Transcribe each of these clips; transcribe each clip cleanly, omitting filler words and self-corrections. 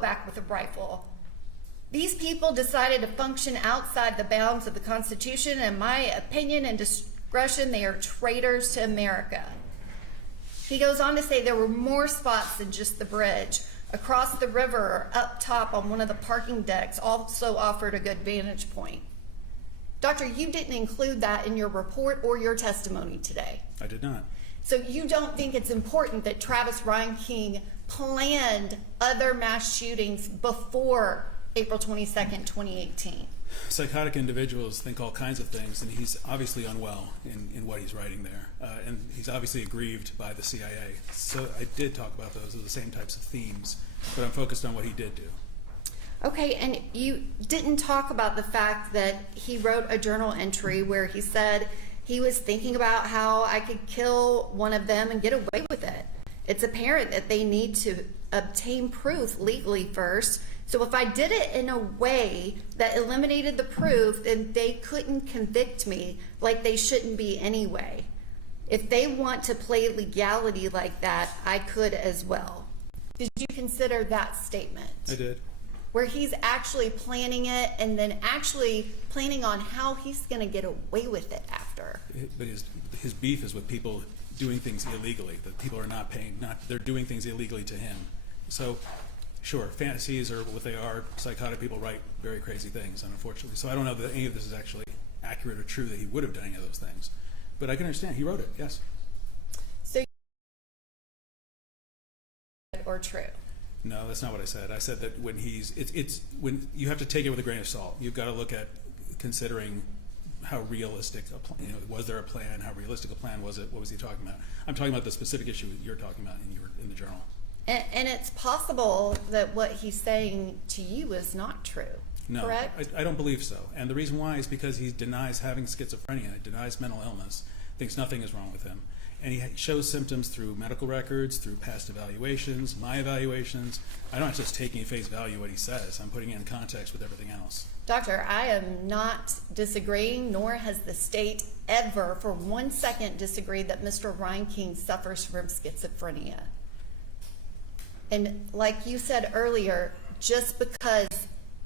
back with a rifle. These people decided to function outside the bounds of the Constitution. In my opinion and discretion, they are traitors to America. He goes on to say there were more spots than just the bridge. Across the river or up top on one of the parking decks also offered a good vantage point. Doctor, you didn't include that in your report or your testimony today. I did not. So you don't think it's important that Travis Reinking planned other mass shootings before April 22nd, 2018? Psychotic individuals think all kinds of things, and he's obviously unwell in what he's writing there. And he's obviously aggrieved by the CIA. So I did talk about those as the same types of themes, but I'm focused on what he did do. Okay, and you didn't talk about the fact that he wrote a journal entry where he said he was thinking about how I could kill one of them and get away with it. It's apparent that they need to obtain proof legally first. So if I did it in a way that eliminated the proof, then they couldn't convict me, like they shouldn't be anyway. If they want to play legality like that, I could as well. Did you consider that statement? I did. Where he's actually planning it and then actually planning on how he's going to get away with it after. But his beef is with people doing things illegally. That people are not paying, they're doing things illegally to him. So, sure, fantasies are what they are. Psychotic people write very crazy things, unfortunately. So I don't know that any of this is actually accurate or true that he would have done any of those things. But I can understand. He wrote it, yes. So, or true? No, that's not what I said. I said that when when you have to take it with a grain of salt. You've got to look at considering how realistic, was there a plan? How realistic a plan was it? What was he talking about? I'm talking about the specific issue you're talking about in the journal. And it's possible that what he's saying to you is not true, no, correct? I don't believe so. And the reason why is because he denies having schizophrenia, denies mental illness, thinks nothing is wrong with him. And he shows symptoms through medical records, through past evaluations, my evaluations. I'm not just taking at face value what he says. I'm putting it in context with everything else. Doctor, I am not disagreeing, nor has the state ever for 1 second disagreed that Mr. Reinking suffers from schizophrenia. And like you said earlier, just because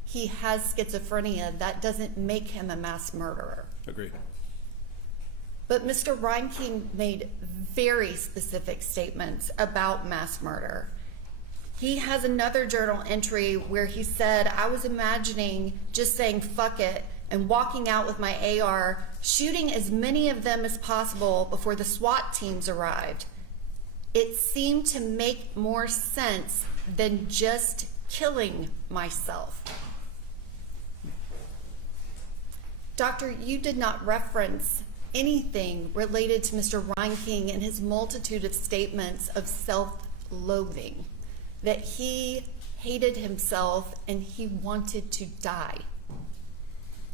he has schizophrenia, that doesn't make him a mass murderer. Agreed. But Mr. Reinking made very specific statements about mass murder. He has another journal entry where he said, I was imagining just saying fuck it and walking out with my AR, shooting as many of them as possible before the SWAT teams arrived. It seemed to make more sense than just killing myself. Doctor, you did not reference anything related to Mr. Reinking and his multitude of statements of self-loathing, that he hated himself and he wanted to die.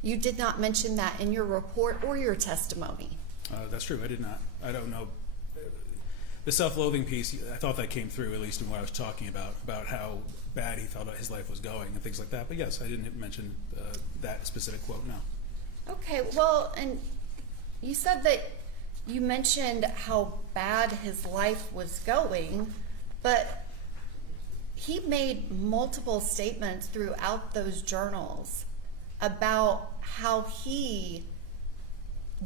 You did not mention that in your report or your testimony. That's true. I did not. I don't know. The self-loathing piece, I thought that came through, at least in what I was talking about how bad he felt his life was going and things like that. But yes, I didn't mention that specific quote, no. Okay, well, and you said that you mentioned how bad his life was going, but he made multiple statements throughout those journals about how he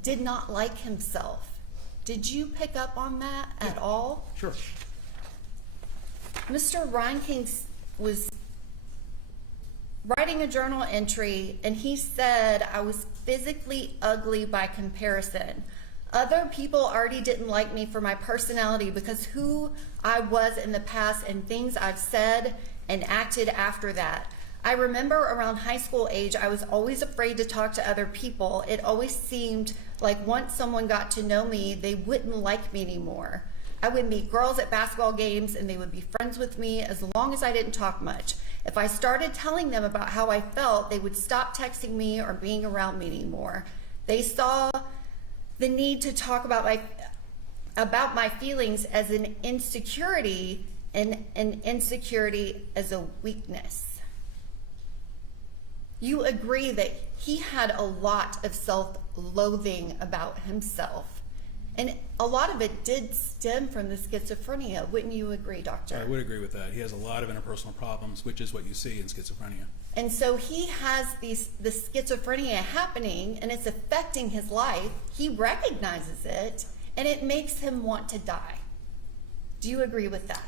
did not like himself. Did you pick up on that at all? Sure. Mr. Reinking was writing a journal entry and he said, I was physically ugly by comparison. Other people already didn't like me for my personality because who I was in the past and things I've said and acted after that. I remember around high school age, I was always afraid to talk to other people. It always seemed like once someone got to know me, they wouldn't like me anymore. I would meet girls at basketball games and they would be friends with me as long as I didn't talk much. If I started telling them about how I felt, they would stop texting me or being around me anymore. They saw the need to talk about my feelings as an insecurity and an insecurity as a weakness. You agree that he had a lot of self-loathing about himself. And a lot of it did stem from the schizophrenia. Wouldn't you agree, doctor? I would agree with that. He has a lot of interpersonal problems, which is what you see in schizophrenia. And so he has the schizophrenia happening, and it's affecting his life. He recognizes it, and it makes him want to die. Do you agree with that?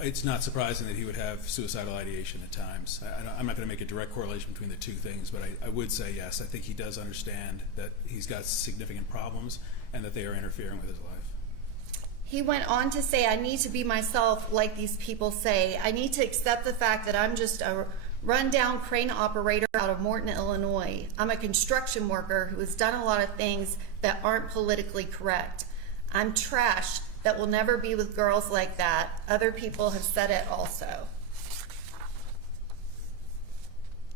It's not surprising that he would have suicidal ideation at times. I'm not going to make a direct correlation between the two things, but I would say yes. I think he does understand that he's got significant problems and that they are interfering with his life. He went on to say, I need to be myself like these people say. I need to accept the fact that I'm just a rundown crane operator out of Morton, Illinois. I'm a construction worker who has done a lot of things that aren't politically correct. I'm trash that will never be with girls like that. Other people have said it also.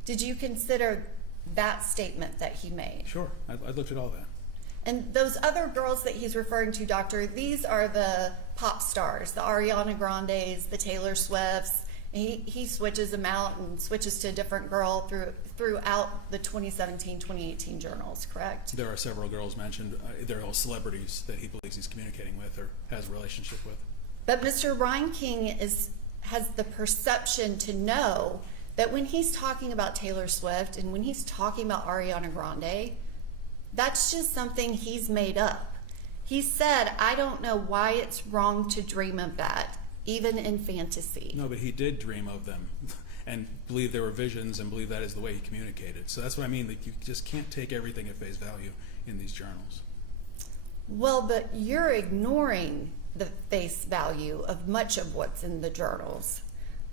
Did you consider that statement that he made? Sure, I looked at all that. And those other girls that he's referring to, doctor, these are the pop stars, the Ariana Grandes, the Taylor Swifts. He switches them out and switches to a different girl throughout the 2017-2018 journals, correct? There are several girls mentioned. They're all celebrities that he believes he's communicating with or has a relationship with. But Mr. Reinking has the perception to know that when he's talking about Taylor Swift and when he's talking about Ariana Grande, that's just something he's made up. He said, I don't know why it's wrong to dream of that, even in fantasy. No, but he did dream of them and believe there were visions and believe that is the way he communicated. So that's what I mean, that you just can't take everything at face value in these journals. Well, but you're ignoring the face value of much of what's in the journals.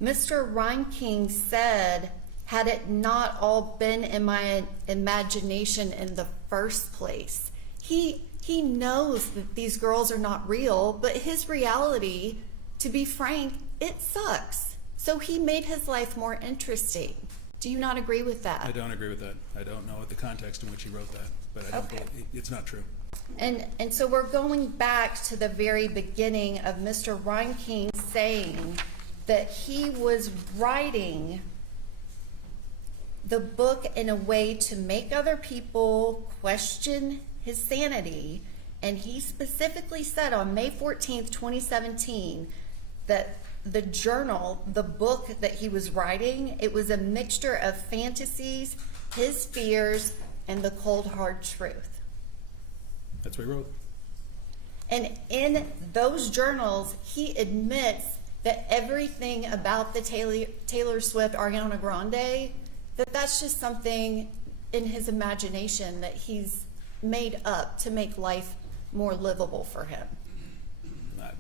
Mr. Reinking said, had it not all been in my imagination in the first place. He knows that these girls are not real, but his reality, to be frank, it sucks. So he made his life more interesting. Do you not agree with that? I don't agree with that. I don't know the context in which he wrote that, but I don't Okay. believe, it's not true. And so we're going back to the very beginning of Mr. Reinking saying that he was writing the book in a way to make other people question his sanity. And he specifically said on May 14th, 2017, that the journal, the book that he was writing, it was a mixture of fantasies, his fears, and the cold, hard truth. That's what he wrote. And in those journals, he admits that everything about the Taylor Swift, Ariana Grande, that's just something in his imagination that he's made up to make life more livable for him.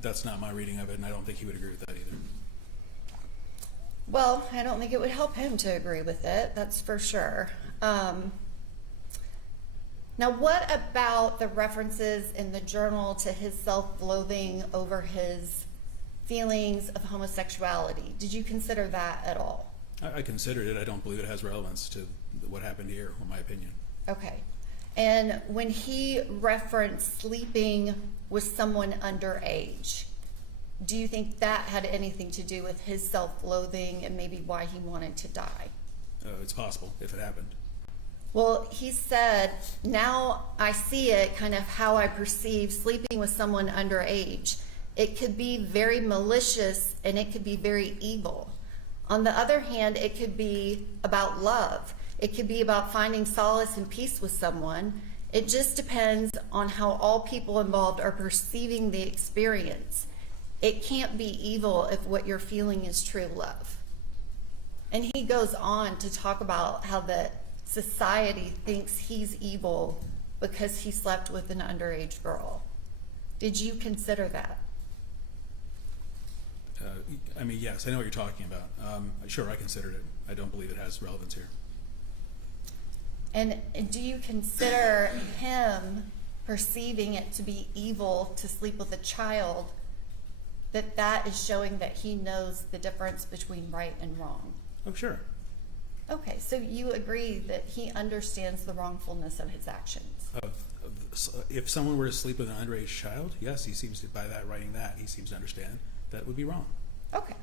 That's not my reading of it, and I don't think he would agree with that either. Well, I don't think it would help him to agree with it, that's for sure. Now, what about the references in the journal to his self-loathing over his feelings of homosexuality? Did you consider that at all? I considered it. I don't believe it has relevance to what happened here, in my opinion. Okay. And when he referenced sleeping with someone underage, do you think that had anything to do with his self-loathing and maybe why he wanted to die? It's possible, if it happened. Well, he said, now I see it, kind of how I perceive sleeping with someone underage. It could be very malicious and it could be very evil. On the other hand, it could be about love. It could be about finding solace and peace with someone. It just depends on how all people involved are perceiving the experience. It can't be evil if what you're feeling is true love. And he goes on to talk about how the society thinks he's evil because he slept with an underage girl. Did you consider that? I mean, yes, I know what you're talking about. Sure, I considered it. I don't believe it has relevance here. And do you consider him perceiving it to be evil to sleep with a child, that is showing that he knows the difference between right and wrong? Oh, sure. Okay, so you agree that he understands the wrongfulness of his actions? If someone were to sleep with an underage child, yes, he seems to, by that writing that, he seems to understand that would be wrong. Okay.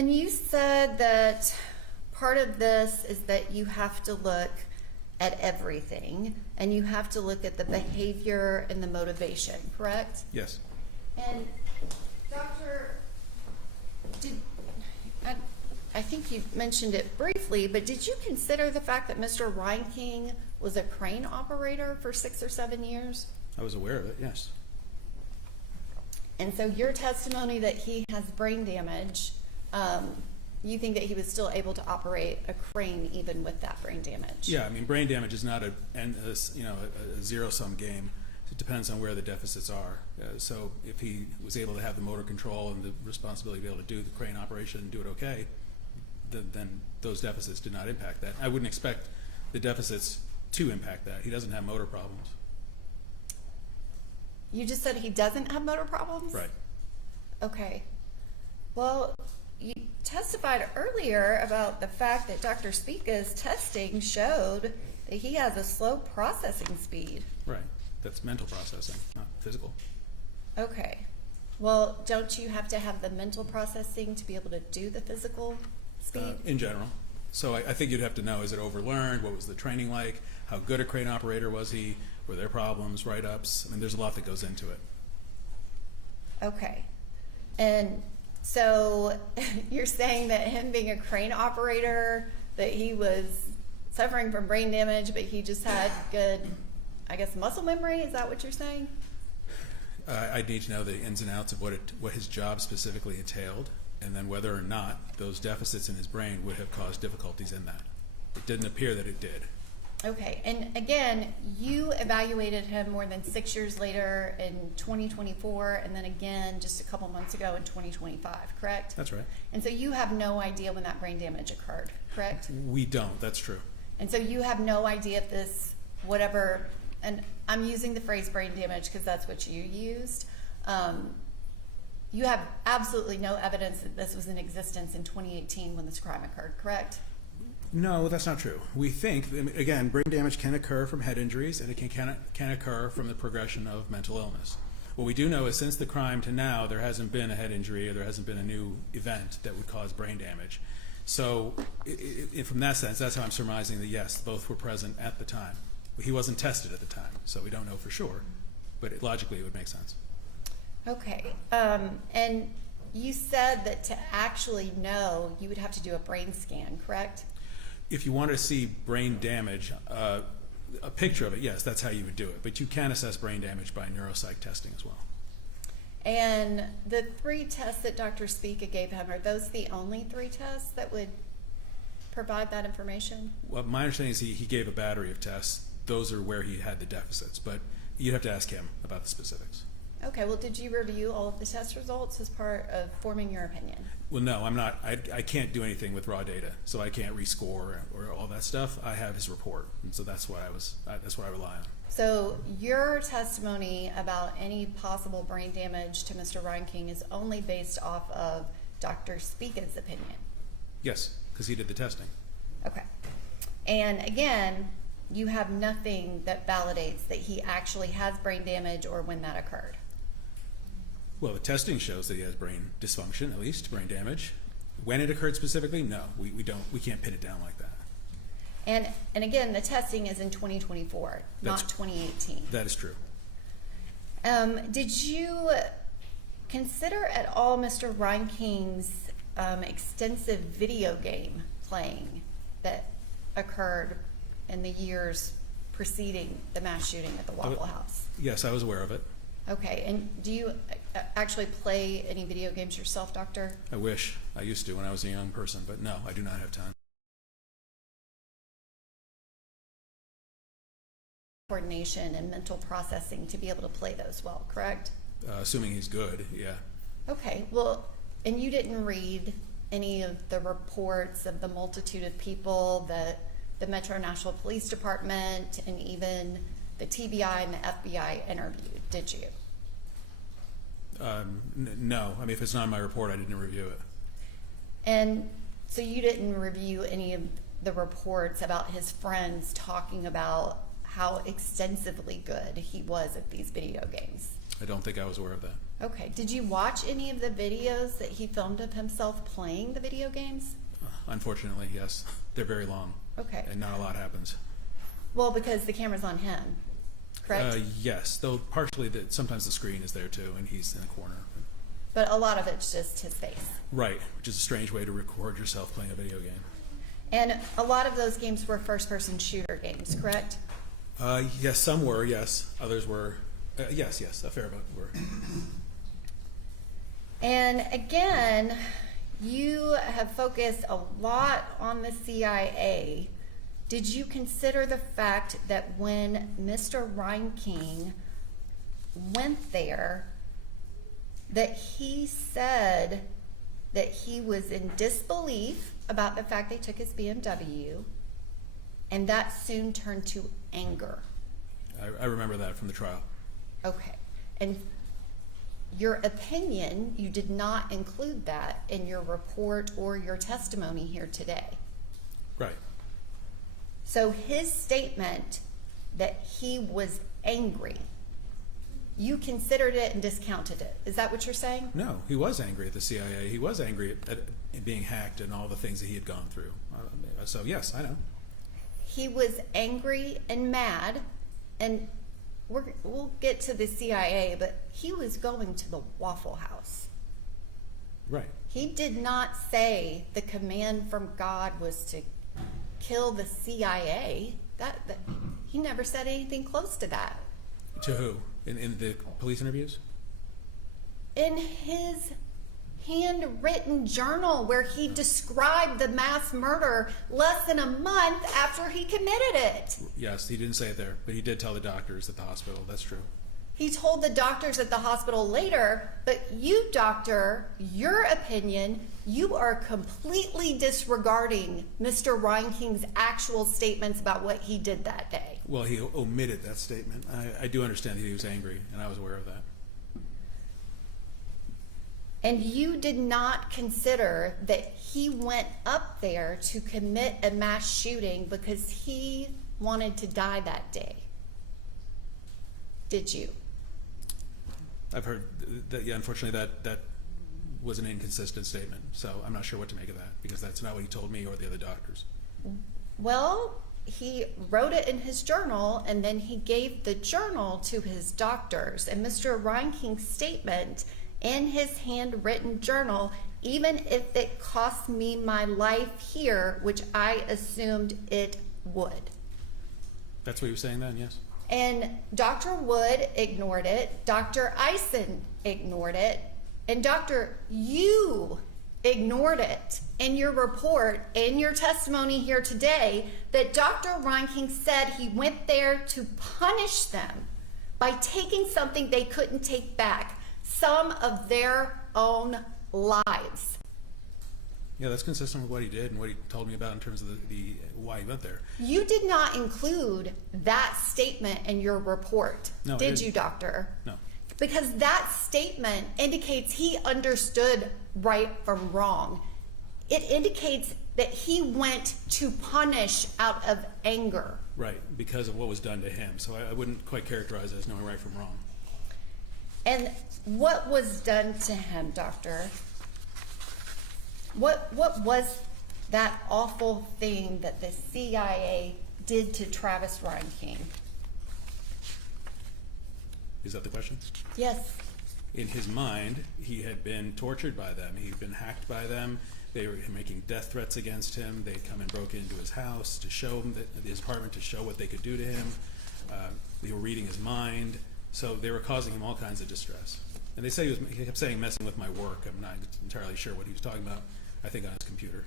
And you said that part of this is that you have to look at everything, and you have to look at the behavior and the motivation, correct? Yes. And Doctor, I think you mentioned it briefly, but did you consider the fact that Mr. Reinking was a crane operator for 6 or 7 years? I was aware of it, yes. And so your testimony that he has brain damage, you think that he was still able to operate a crane even with that brain damage? Yeah, I mean, brain damage is not a zero-sum game. It depends on where the deficits are. So if he was able to have the motor control and the responsibility to be able to do the crane operation and do it okay, then those deficits did not impact that. I wouldn't expect the deficits to impact that. He doesn't have motor problems. You just said he doesn't have motor problems? Right. Okay. Well, you testified earlier about the fact that Dr. Spica's testing showed that he has a slow processing speed. Right. That's mental processing, not physical. Okay. Well, don't you have to have the mental processing to be able to do the physical speed? In general. So I think you'd have to know, is it overlearned? What was the training like? How good a crane operator was he? Were there problems, write-ups? I mean, there's a lot that goes into it. Okay. And so you're saying that him being a crane operator, that he was suffering from brain damage, but he just had good, I guess, muscle memory? Is that what you're saying? I'd need to know the ins and outs of what his job specifically entailed, and then whether or not those deficits in his brain would have caused difficulties in that. It didn't appear that it did. Okay, and again, you evaluated him more than 6 years later in 2024, and then again just a couple months ago in 2025, correct? That's right. And so you have no idea when that brain damage occurred, correct? We don't, that's true. And so you have no idea if this, whatever, and I'm using the phrase brain damage because that's what you used. You have absolutely no evidence that this was in existence in 2018 when this crime occurred, correct? No, that's not true. We think, again, brain damage can occur from head injuries, and it can occur from the progression of mental illness. What we do know is since the crime to now, there hasn't been a head injury or there hasn't been a new event that would cause brain damage. So from that sense, that's how I'm surmising that, yes, both were present at the time. He wasn't tested at the time, so we don't know for sure, but logically it would make sense. Okay, and you said that to actually know, you would have to do a brain scan, correct? If you want to see brain damage, a picture of it, yes, that's how you would do it. But you can assess brain damage by neuropsych testing as well. And the 3 tests that Dr. Spica gave him, are those the only 3 tests that would provide that information? Well, my understanding is he gave a battery of tests. Those are where he had the deficits, but you'd have to ask him about the specifics. Okay, well, did you review all of the test results as part of forming your opinion? Well, no, I'm not. I can't do anything with raw data, so I can't rescore or all that stuff. I have his report, and so that's what I rely on. So your testimony about any possible brain damage to Mr. Reinking is only based off of Dr. Spica's opinion? Yes, because he did the testing. Okay. And again, you have nothing that validates that he actually has brain damage or when that occurred? Well, the testing shows that he has brain dysfunction, at least brain damage. When it occurred specifically, no, we can't pin it down like that. And again, the testing is in 2024, not 2018. That is true. Did you consider at all Mr. Reinking's extensive video game playing that occurred in the years preceding the mass shooting at the Waffle House? Yes, I was aware of it. Okay, and do you actually play any video games yourself, Doctor? I wish. I used to when I was a young person, but no, I do not have time. Coordination and mental processing to be able to play those well, correct? Assuming he's good, yeah. Okay, well, and you didn't read any of the reports of the multitude of people that the Metro Nashville Police Department and even the TBI and the FBI interviewed, did you? No. I mean, if it's not in my report, I didn't review it. And so you didn't review any of the reports about his friends talking about how extensively good he was at these video games? I don't think I was aware of that. Okay. Did you watch any of the videos that he filmed of himself playing the video games? Unfortunately, yes. They're very long. Okay. And not a lot happens. Well, because the camera's on him, correct? Yes, though partially sometimes the screen is there too, and he's in a corner. But a lot of it's just his face. Right, which is a strange way to record yourself playing a video game. And a lot of those games were first-person shooter games, correct? Yes, some were, yes. Others were, yes, a fair amount were. And again, you have focused a lot on the CIA. Did you consider the fact that when Mr. Reinking went there, that he said that he was in disbelief about the fact they took his BMW, and that soon turned to anger? I remember that from the trial. Okay. And your opinion, you did not include that in your report or your testimony here today. Right. So his statement that he was angry, you considered it and discounted it. Is that what you're saying? No, he was angry at the CIA. He was angry at being hacked and all the things that he had gone through. So yes, I know. He was angry and mad, and we'll get to the CIA, but he was going to the Waffle House. Right. He did not say the command from God was to kill the CIA. That he never said anything close to that. To who? In the police interviews? In his handwritten journal where he described the mass murder less than a month after he committed it. Yes, he didn't say it there, but he did tell the doctors at the hospital. That's true. He told the doctors at the hospital later, but you, doctor, your opinion, you are completely disregarding Mr. Reinking's actual statements about what he did that day. Well, he omitted that statement. I do understand that he was angry, and I was aware of that. And you did not consider that he went up there to commit a mass shooting because he wanted to die that day. Did you? I've heard that, yeah, unfortunately, that was an inconsistent statement. So I'm not sure what to make of that because that's not what he told me or the other doctors. Well, he wrote it in his journal and then he gave the journal to his doctors. And Mr. Reinking's statement in his handwritten journal, even if it cost me my life here, which I assumed it would. That's what he was saying then, yes. And Dr. Wood ignored it, Dr. Eisen ignored it, and Dr. You ignored it in your report, in your testimony here today, that Dr. Reinking said he went there to punish them by taking something they couldn't take back, some of their own lives. Yeah, that's consistent with what he did and what he told me about in terms of the why he went there. You did not include that statement in your report, No, did you, doctor? No. Because that statement indicates he understood right from wrong. It indicates that he went to punish out of anger. Right, because of what was done to him. So I wouldn't quite characterize it as knowing right from wrong. And what was done to him, doctor? What was that awful thing that the CIA did to Travis Reinking? Is that the question? Yes. In his mind, he had been tortured by them. He'd been hacked by them. They were making death threats against him. They'd come and broke into his house to show him, his apartment, to show what they could do to him. They were reading his mind. So they were causing him all kinds of distress. And they say he kept saying messing with my work. I'm not entirely sure what he was talking about, I think on his computer.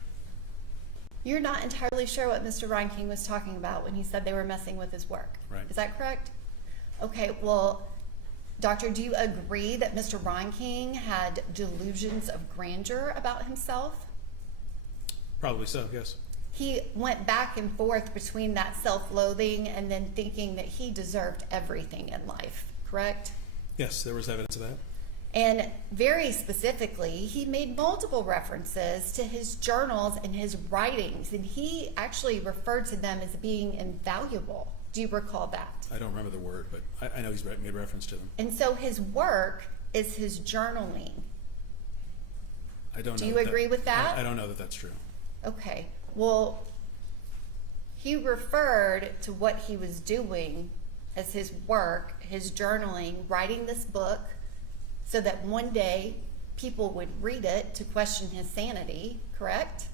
You're not entirely sure what Mr. Reinking was talking about when he said they were messing with his work. Right. Is that correct? Okay, well, doctor, do you agree that Mr. Reinking had delusions of grandeur about himself? Probably so, yes. He went back and forth between that self-loathing and then thinking that he deserved everything in life, correct? Yes, there was evidence of that. And very specifically, he made multiple references to his journals and his writings, and he actually referred to them as being invaluable. Do you recall that? I don't remember the word, but I know he's made reference to them. And so his work is his journaling. I don't know. Do you agree with that? I don't know that that's true. Okay. Well, he referred to what he was doing as his work, his journaling, writing this book, so that one day people would read it to question his sanity, correct?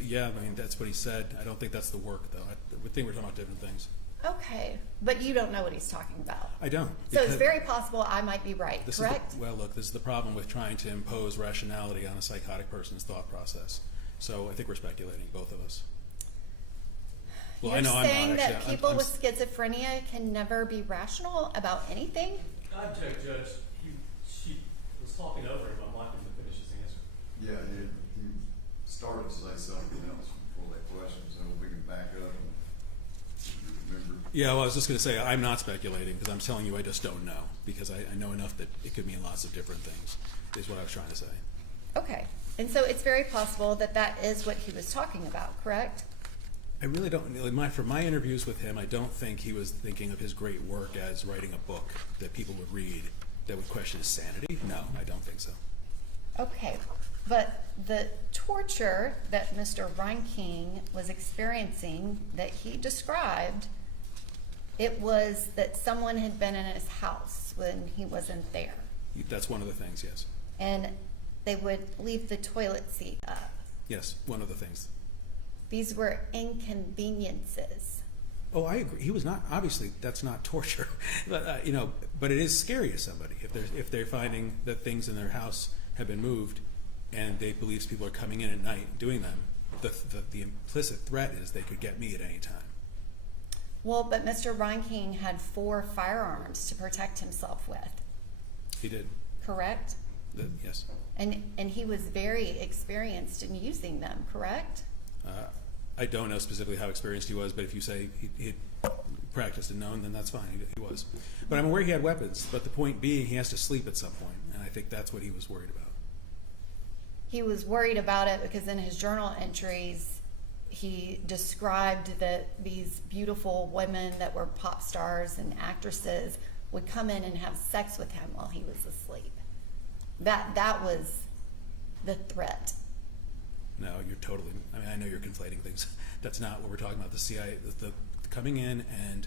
Yeah, I mean, that's what he said. I don't think that's the work, though. I think we're talking about different things. Okay, but you don't know what he's talking about. I don't. So it's very possible I might be right, This correct? Well, look, this is the problem with trying to impose rationality on a psychotic person's thought process. So I think we're speculating, both of us. Well, You're I know saying I'm not, that actually. people I'm with schizophrenia can never be rational about anything? I object, Judge. She was talking over him. I'd like him to finish his answer. Yeah, he started to say something else before that question, so if we can back up and remember. Yeah, well, I was just going to say, I'm not speculating, because I'm telling you I just don't know, because I know enough that it could mean lots of different things, is what I was trying to say. Okay, and so it's very possible that that is what he was talking about, correct? I really don't, from my interviews with him, I don't think he was thinking of his great work as writing a book that people would read that would question his sanity. No, I don't think so. Okay, but the torture that Mr. Reinking was experiencing that he described, it was that someone had been in his house when he wasn't there. That's one of the things, yes. And they would leave the toilet seat up. Yes, one of the things. These were inconveniences. Oh, I agree. He was not, obviously, that's not torture. But, but it is scary to somebody if they're finding that things in their house have been moved and they believe people are coming in at night doing them. The implicit threat is they could get me at any time. Well, but Mr. Reinking had 4 firearms to protect himself with, He did. correct? Yes. And he was very experienced in using them, correct? I don't know specifically how experienced he was, but if you say he practiced and known, then that's fine. He was. But I'm aware he had weapons. But the point being, he has to sleep at some point, and I think that's what he was worried about. He was worried about it because in his journal entries, he described that these beautiful women that were pop stars and actresses would come in and have sex with him while he was asleep. That was the threat. No, you're totally, I know you're conflating things. That's not what we're talking about. The CIA, the coming in and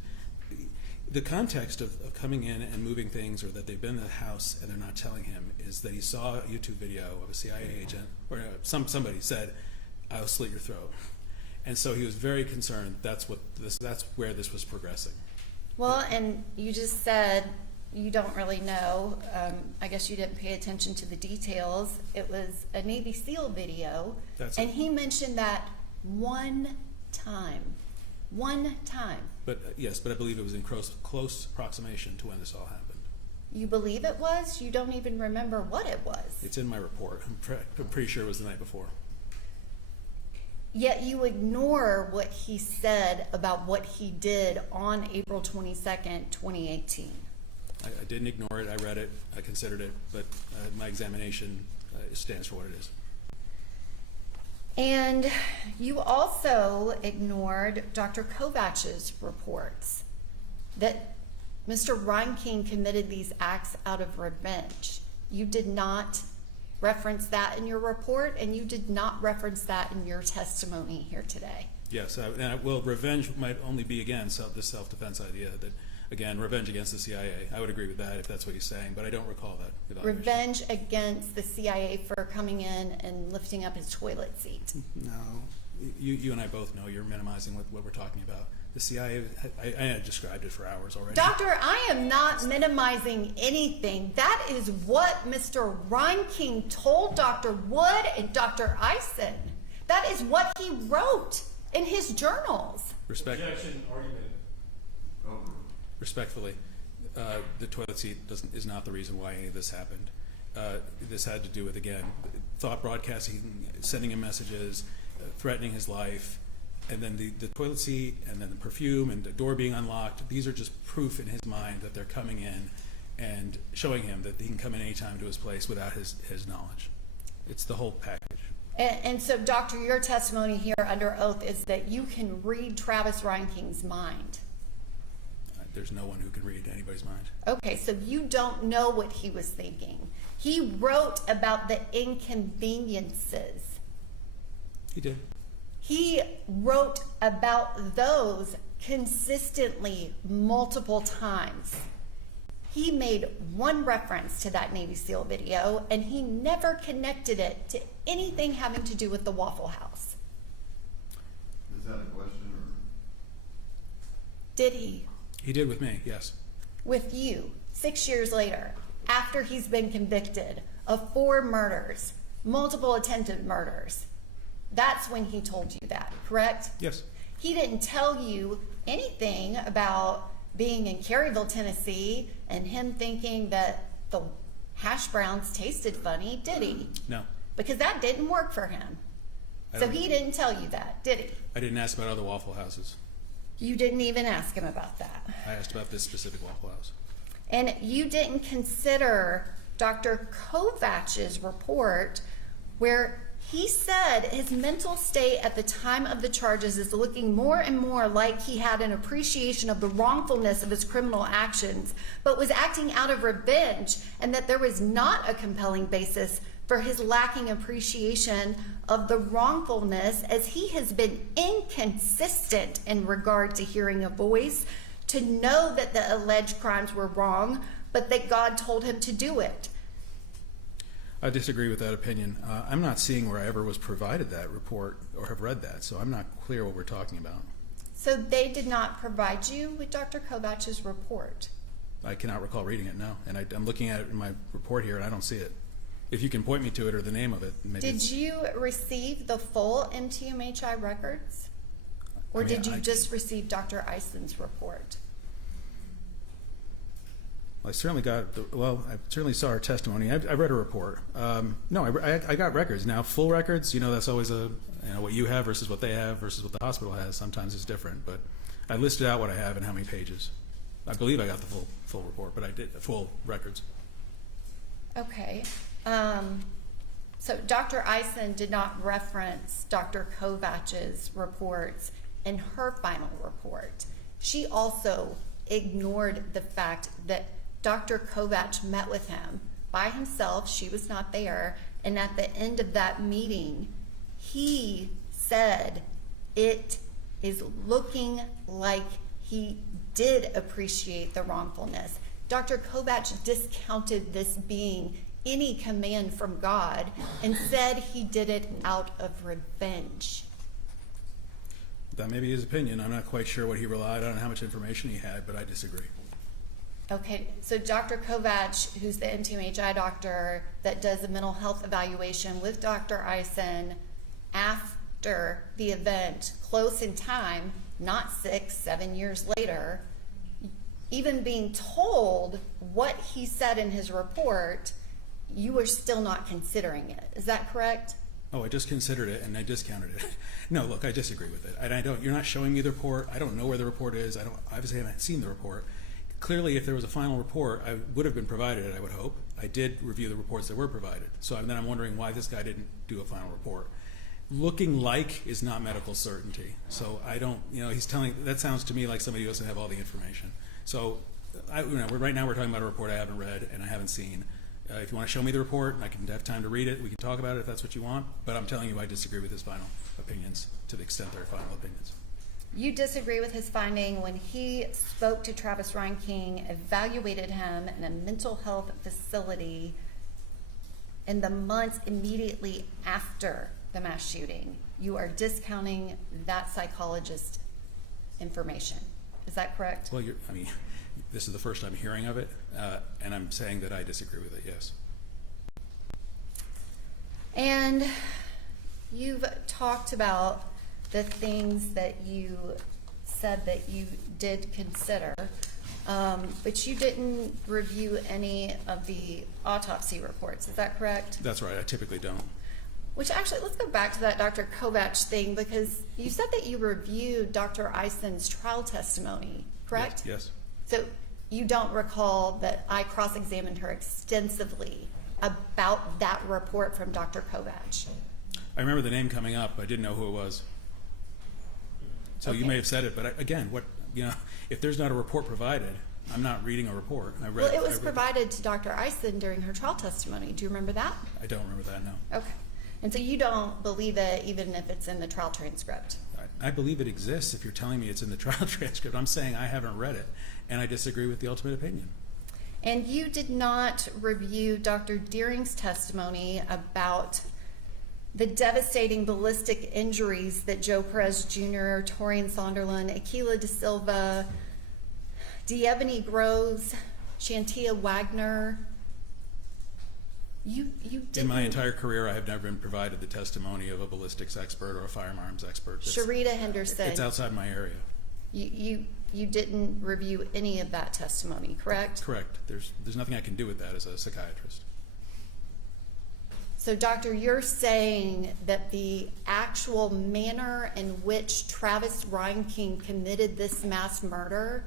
the context of coming in and moving things, or that they've been in the house and they're not telling him, is that he saw a YouTube video of a CIA agent, or somebody said, "I'll slit your throat." And so he was very concerned that's where this was progressing. Well, and you just said you don't really know. I guess you didn't pay attention to the details. It was a Navy SEAL video. That's and it. he mentioned that one time. One time. But yes, but I believe it was in close approximation to when this all happened. You believe it was? You don't even remember what it was. It's in my report. I'm pretty sure it was the night before. Yet you ignore what he said about what he did on April 22nd, 2018. I didn't ignore it. I read it. I considered it. But my examination stands for what it is. And you also ignored Dr. Kovach's reports that Mr. Reinking committed these acts out of revenge. You did not reference that in your report, and you did not reference that in your testimony here today. Yes, well, revenge might only be, again, this self-defense idea that, again, revenge against the CIA. I would agree with that if that's what he's saying, but I don't recall that evaluation. Revenge against the CIA for coming in and lifting up his toilet seat. No, you and I both know you're minimizing what we're talking about. The CIA, I described it for hours already. Doctor, I am not minimizing anything. That is what Mr. Reinking told Dr. Wood and Dr. Eisen. That is what he wrote in his journals. Objection, argument. Respectfully, the toilet seat is not the reason why any of this happened. This had to do with, again, thought broadcasting, sending him messages, threatening his life, and then the toilet seat, and then the perfume, and the door being unlocked. These are just proof in his mind that they're coming in and showing him that he can come in anytime to his place without his knowledge. It's the whole package. And so, Doctor, your testimony here under oath is that you can read Travis Reinking's mind. there's no one who can read anybody's mind. Okay, so you don't know what he was thinking. He wrote about the inconveniences. He did. He wrote about those consistently multiple times. He made one reference to that Navy SEAL video, and he never connected it to anything having to do with the Waffle House. Is that a question or? Did he? He did with me, yes. With you, 6 years later, after he's been convicted of 4 murders, multiple attempted murders. That's when he told you that, correct? Yes. He didn't tell you anything about being in Caryville, Tennessee, and him thinking that the hash browns tasted funny, did he? No. Because that didn't work for him. I So don't- he didn't tell you that, did he? I didn't ask about other Waffle Houses. You didn't even ask him about that. I asked about this specific Waffle House. And you didn't consider Dr. Kovach's report where he said his mental state at the time of the charges is looking more and more like he had an appreciation of the wrongfulness of his criminal actions, but was acting out of revenge, and that there was not a compelling basis for his lacking appreciation of the wrongfulness, as he has been inconsistent in regard to hearing a voice, to know that the alleged crimes were wrong, but that God told him to do it. I disagree with that opinion. I'm not seeing where I ever was provided that report or have read that, so I'm not clear what we're talking about. So they did not provide you with Dr. Kovach's report. I cannot recall reading it, no. And I'm looking at it in my report here, and I don't see it. If you can point me to it or the name of it, maybe. Did you receive the full MTMHI records? Or I mean, did you I- just receive Dr. Eisen's report? I certainly got, I certainly saw her testimony. I read her report. No, I got records. Now, full records, that's always what you have versus what they have versus what the hospital has. Sometimes it's different, but I listed out what I have and how many pages. I believe I got the full report, but I did full records. Okay. So Dr. Eisen did not reference Dr. Kovach's reports in her final report. She also ignored the fact that Dr. Kovach met with him by himself. She was not there. And at the end of that meeting, he said it is looking like he did appreciate the wrongfulness. Dr. Kovach discounted this being any command from God and said he did it out of revenge. That may be his opinion. I'm not quite sure what he relied on and how much information he had, but I disagree. Okay, so Dr. Kovach, who's the MTMHI doctor that does a mental health evaluation with Dr. Eisen after the event, close in time, not 6-7 years later, even being told what he said in his report, you are still not considering it. Is that correct? Oh, I just considered it and I discounted it. No, look, I disagree with it. And you're not showing me the report. I don't know where the report is. Obviously haven't seen the report. Clearly, if there was a final report, I would have been provided it, I would hope. I did review the reports that were provided. So then I'm wondering why this guy didn't do a final report. Looking like is not medical certainty. So I don't, he's telling, that sounds to me like somebody who doesn't have all the information. So right now we're talking about a report I haven't read and I haven't seen. If you want to show me the report, I can have time to read it. We can talk about it if that's what you want. But I'm telling you, I disagree with his final opinions to the extent they're final opinions. You disagree with his finding when he spoke to Travis Reinking, evaluated him in a mental health facility in the months immediately after the mass shooting. You are discounting that psychologist's information. Is that correct? Well, this is the first I'm hearing of it, and I'm saying that I disagree with it, yes. And you've talked about the things that you said that you did consider, but you didn't review any of the autopsy reports. Is that correct? That's right, I typically don't. Which actually, let's go back to that Dr. Kovach thing, because you said that you reviewed Dr. Eisen's trial testimony, correct? Yes. So you don't recall that I cross-examined her extensively about that report from Dr. Kovach? I remember the name coming up. I didn't know who it was. So Okay. you may have said it, but again, if there's not a report provided, I'm not reading a report. Well, it was provided to Dr. Eisen during her trial testimony. Do you remember that? I don't remember that, no. Okay. And so you don't believe it even if it's in the trial transcript? I believe it exists if you're telling me it's in the trial transcript. I'm saying I haven't read it, and I disagree with the ultimate opinion. And you did not review Dr. Deering's testimony about the devastating ballistic injuries that Joe Perez Jr., Torian Sonderland, Aquila De Silva, D'Ebony Groves, Shantia Wagner. You didn't. In my entire career, I have never been provided the testimony of a ballistics expert or a firearms expert. Sharita Henderson. It's outside my area. You didn't review any of that testimony, correct? Correct. There's nothing I can do with that as a psychiatrist. So, doctor, you're saying that the actual manner in which Travis Reinking committed this mass murder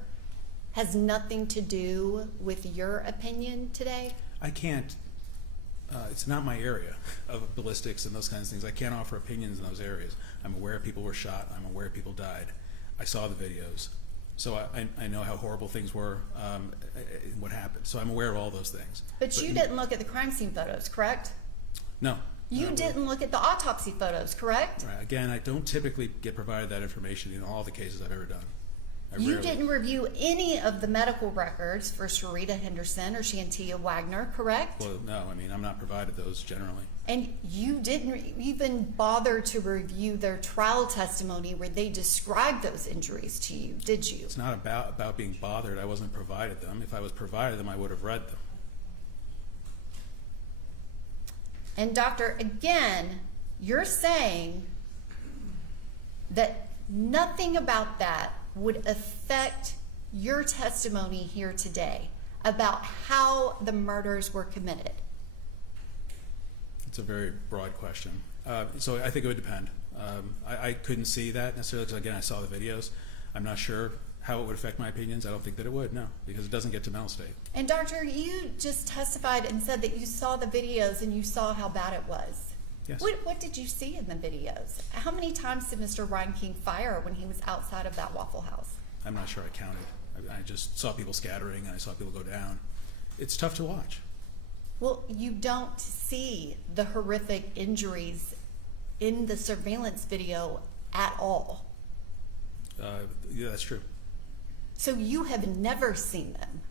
has nothing to do with your opinion today? I can't. It's not my area of ballistics and those kinds of things. I can't offer opinions in those areas. I'm aware people were shot. I'm aware people died. I saw the videos. So I know how horrible things were, what happened. So I'm aware of all those things. But you didn't look at the crime scene photos, correct? No. You didn't look at the autopsy photos, correct? Right. Again, I don't typically get provided that information in all the cases I've ever done. You didn't review any of the medical records for Sharita Henderson or Shantia Wagner, correct? Well, no. I mean, I'm not provided those generally. And you didn't even bother to review their trial testimony where they described those injuries to you, did you? It's not about being bothered. I wasn't provided them. If I was provided them, I would have read them. And doctor, again, you're saying that nothing about that would affect your testimony here today about how the murders were committed. It's a very broad question. So I think it would depend. I couldn't see that necessarily because, again, I saw the videos. I'm not sure how it would affect my opinions. I don't think that it would, no, because it doesn't get to mental state. And doctor, you just testified and said that you saw the videos and you saw how bad it was. Yes. What did you see in the videos? How many times did Mr. Reinking fire when he was outside of that Waffle House? I'm not sure I counted. I just saw people scattering and I saw people go down. It's tough to watch. Well, you don't see the horrific injuries in the surveillance video at all. Yeah, that's true. So you have never seen them.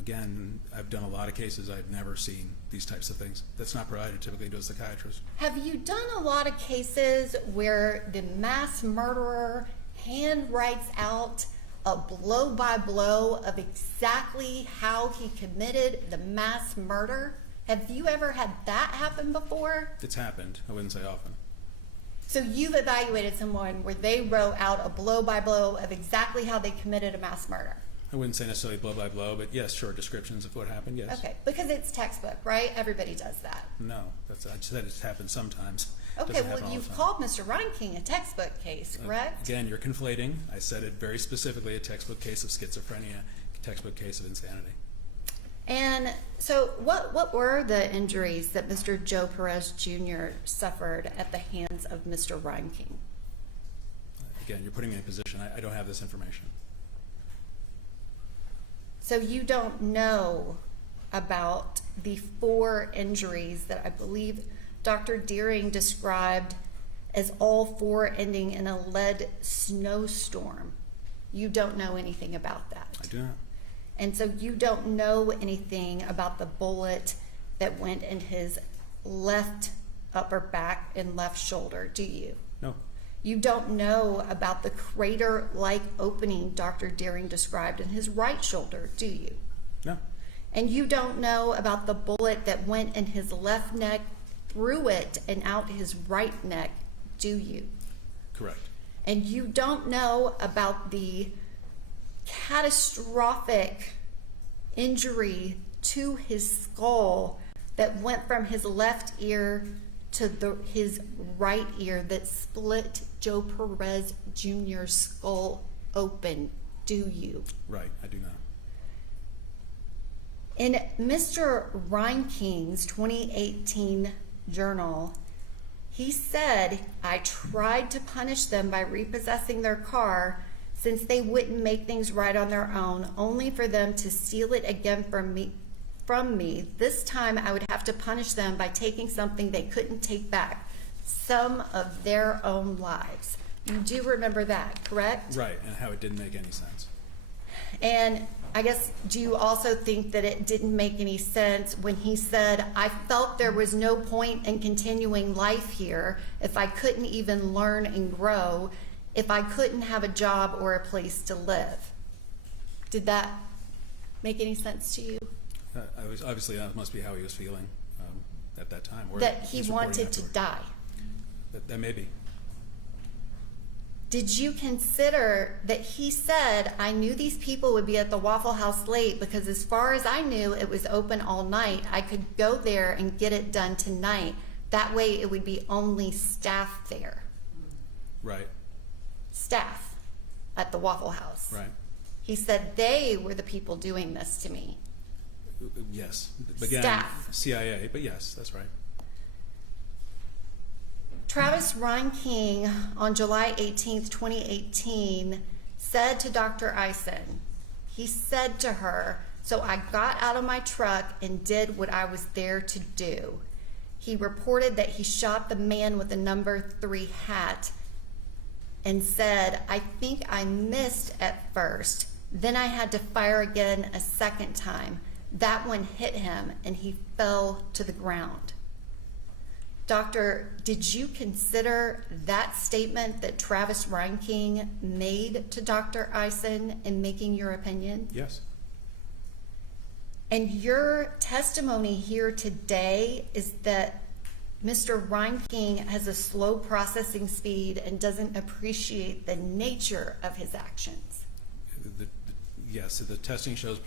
Again, I've done a lot of cases. I've never seen these types of things. That's not provided typically to a psychiatrist. Have you done a lot of cases where the mass murderer hand writes out a blow by blow of exactly how he committed the mass murder? Have you ever had that happen before? It's happened. I wouldn't say often. So you've evaluated someone where they wrote out a blow by blow of exactly how they committed a mass murder? I wouldn't say necessarily blow by blow, but yes, short descriptions of what happened, yes. Okay, because it's textbook, right? Everybody does that. No, I just said it's happened sometimes. Okay, Doesn't happen well, all you've the time. called Mr. Reinking a textbook case, correct? Again, you're conflating. I said it very specifically, a textbook case of schizophrenia, textbook case of insanity. And so what were the injuries that Mr. Joe Perez Jr. suffered at the hands of Mr. Reinking? Again, you're putting me in a position. I don't have this information. So you don't know about the 4 injuries that I believe Dr. Deering described as all 4 ending in a lead snowstorm. You don't know anything about that. I do not. And so you don't know anything about the bullet that went in his left upper back and left shoulder, do you? No. You don't know about the crater-like opening Dr. Deering described in his right shoulder, do you? No. And you don't know about the bullet that went in his left neck, through it, and out his right neck, do you? Correct. And you don't know about the catastrophic injury to his skull that went from his left ear to his right ear that split Joe Perez Jr.'s skull open, do you? Right, I do not. In Mr. Reinking's 2018 journal, he said, "I tried to punish them by repossessing their car since they wouldn't make things right on their own, only for them to steal it again from me. This time I would have to punish them by taking something they couldn't take back, some of their own lives. You do remember that, correct? Right, and how it didn't make any sense. And I guess, do you also think that it didn't make any sense when he said, I felt there was no point in continuing life here if I couldn't even learn and grow, if I couldn't have a job or a place to live? Did that make any sense to you? Obviously, that must be how he was feeling at that time. Or That he he's reporting wanted to afterward. die? That may be. Did you consider that he said, I knew these people would be at the Waffle House late because as far as I knew, it was open all night. I could go there and get it done tonight. That way it would be only staff there. Right, Staff at the Waffle House. right. He said they were the people doing this to me. Yes. Again, Staff. CIA, but yes, that's right. Travis Reinking on July 18th, 2018 said to Dr. Eisen, he said to her, so I got out of my truck and did what I was there to do. He reported that he shot the man with the number 3 hat and said, I think I missed at first. Then I had to fire again a second time. That one hit him and he fell to the ground. Doctor, did you consider that statement that Travis Reinking made to Dr. Eisen in making your opinion? Yes. And your testimony here today is that Mr. Reinking has a slow processing speed and doesn't appreciate the nature of his actions. Yes, the testing shows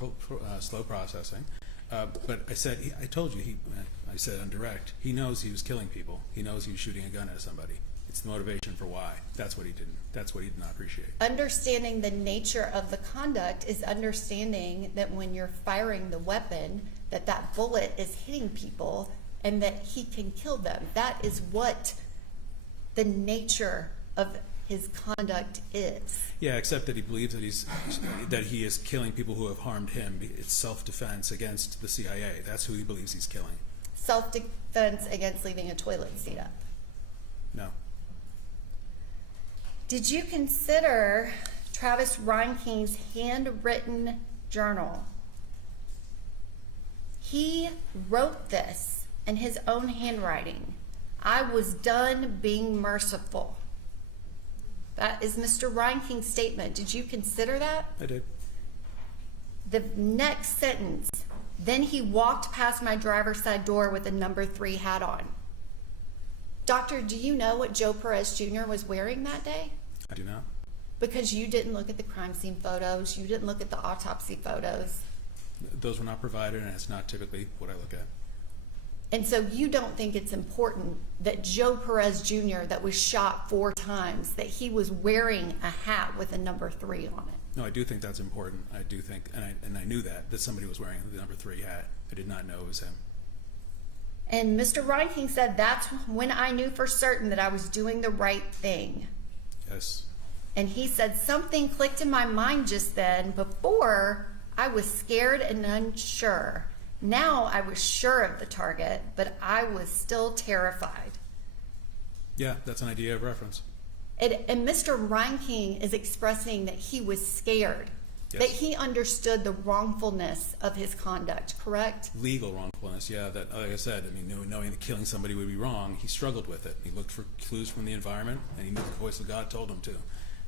slow processing. But I told you, I said on direct, he knows he was killing people. He knows he was shooting a gun at somebody. It's the motivation for why. That's what he didn't. That's what he did not appreciate. Understanding the nature of the conduct is understanding that when you're firing the weapon, that bullet is hitting people and that he can kill them. That is what the nature of his conduct is. Yeah, except that he believes that he is killing people who have harmed him. It's self-defense against the CIA. That's who he believes he's killing. Self-defense against leaving a toilet seat up. No. Did you consider Travis Reinking's handwritten journal? He wrote this in his own handwriting. I was done being merciful. That is Mr. Reinking's statement. Did you consider that? I did. The next sentence, then he walked past my driver's side door with a number 3 hat on. Doctor, do you know what Joe Perez Jr. was wearing that day? I do not. Because you didn't look at the crime scene photos, you didn't look at the autopsy photos. Those were not provided, and it's not typically what I look at. And so you don't think it's important that Joe Perez Jr. that was shot 4 times, that he was wearing a hat with a number 3 on it? No, I do think that's important. I do think, and I knew that somebody was wearing the number 3 hat. I did not know it was him. And Mr. Reinking said that's when I knew for certain that I was doing the right thing. Yes. And he said something clicked in my mind just then. Before, I was scared and unsure. Now I was sure of the target, but I was still terrified. Yeah, that's an idea of reference. And Mr. Reinking is expressing that he was scared, Yes. that he understood the wrongfulness of his conduct, correct? Legal wrongfulness, yeah. That, like I said, I mean, knowing that killing somebody would be wrong, he struggled with it. He looked for clues from the environment, and he knew the voice of God told him to.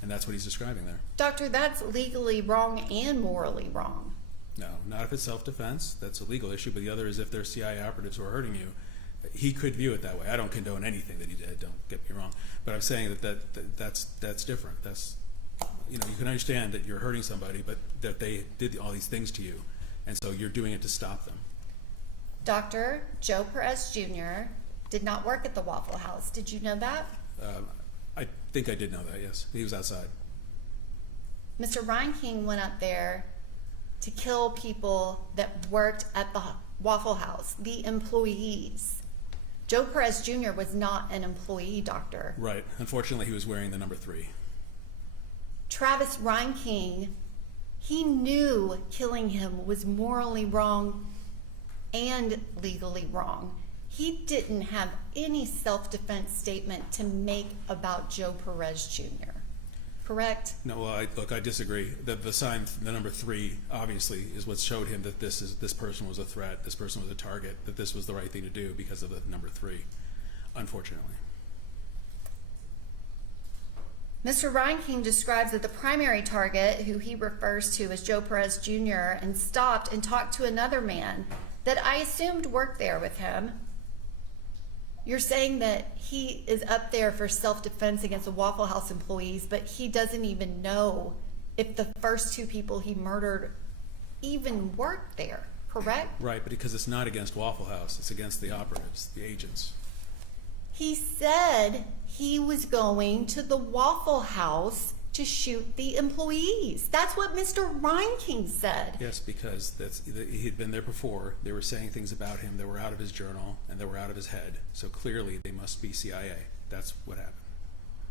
And that's what he's describing there. Doctor, that's legally wrong and morally wrong. No, not if it's self-defense. That's a legal issue. But the other is if there's CIA operatives who are hurting you. He could view it that way. I don't condone anything that he did. Don't get me wrong. But I'm saying that's different. That's, you can understand that you're hurting somebody, but that they did all these things to you, and so you're doing it to stop them. Dr. Joe Perez Jr. did not work at the Waffle House. Did you know that? I think I did know that. Yes, he was outside. Mr. Reinking went up there to kill people that worked at the Waffle House, the employees. Joe Perez Jr. was not an employee, doctor. Right. Unfortunately, he was wearing the number 3. Travis Reinking, he knew killing him was morally wrong and legally wrong. He didn't have any self-defense statement to make about Joe Perez Jr., correct? No, well, I disagree. The sign, the number 3, obviously, is what showed him that this person was a threat, this person was a target, that this was the right thing to do because of the number 3, unfortunately. Mr. Reinking describes that the primary target, who he refers to as Joe Perez Jr., and stopped and talked to another man that I assumed worked there with him. You're saying that he is up there for self-defense against the Waffle House employees, but he doesn't even know if the first 2 people he murdered even worked there, correct? Right, but because it's not against Waffle House, it's against the operatives, the agents. He said he was going to the Waffle House to shoot the employees. That's what Mr. Reinking said. Yes, because he'd been there before. They were saying things about him that were out of his journal and that were out of his head. So clearly they must be CIA. That's what happened.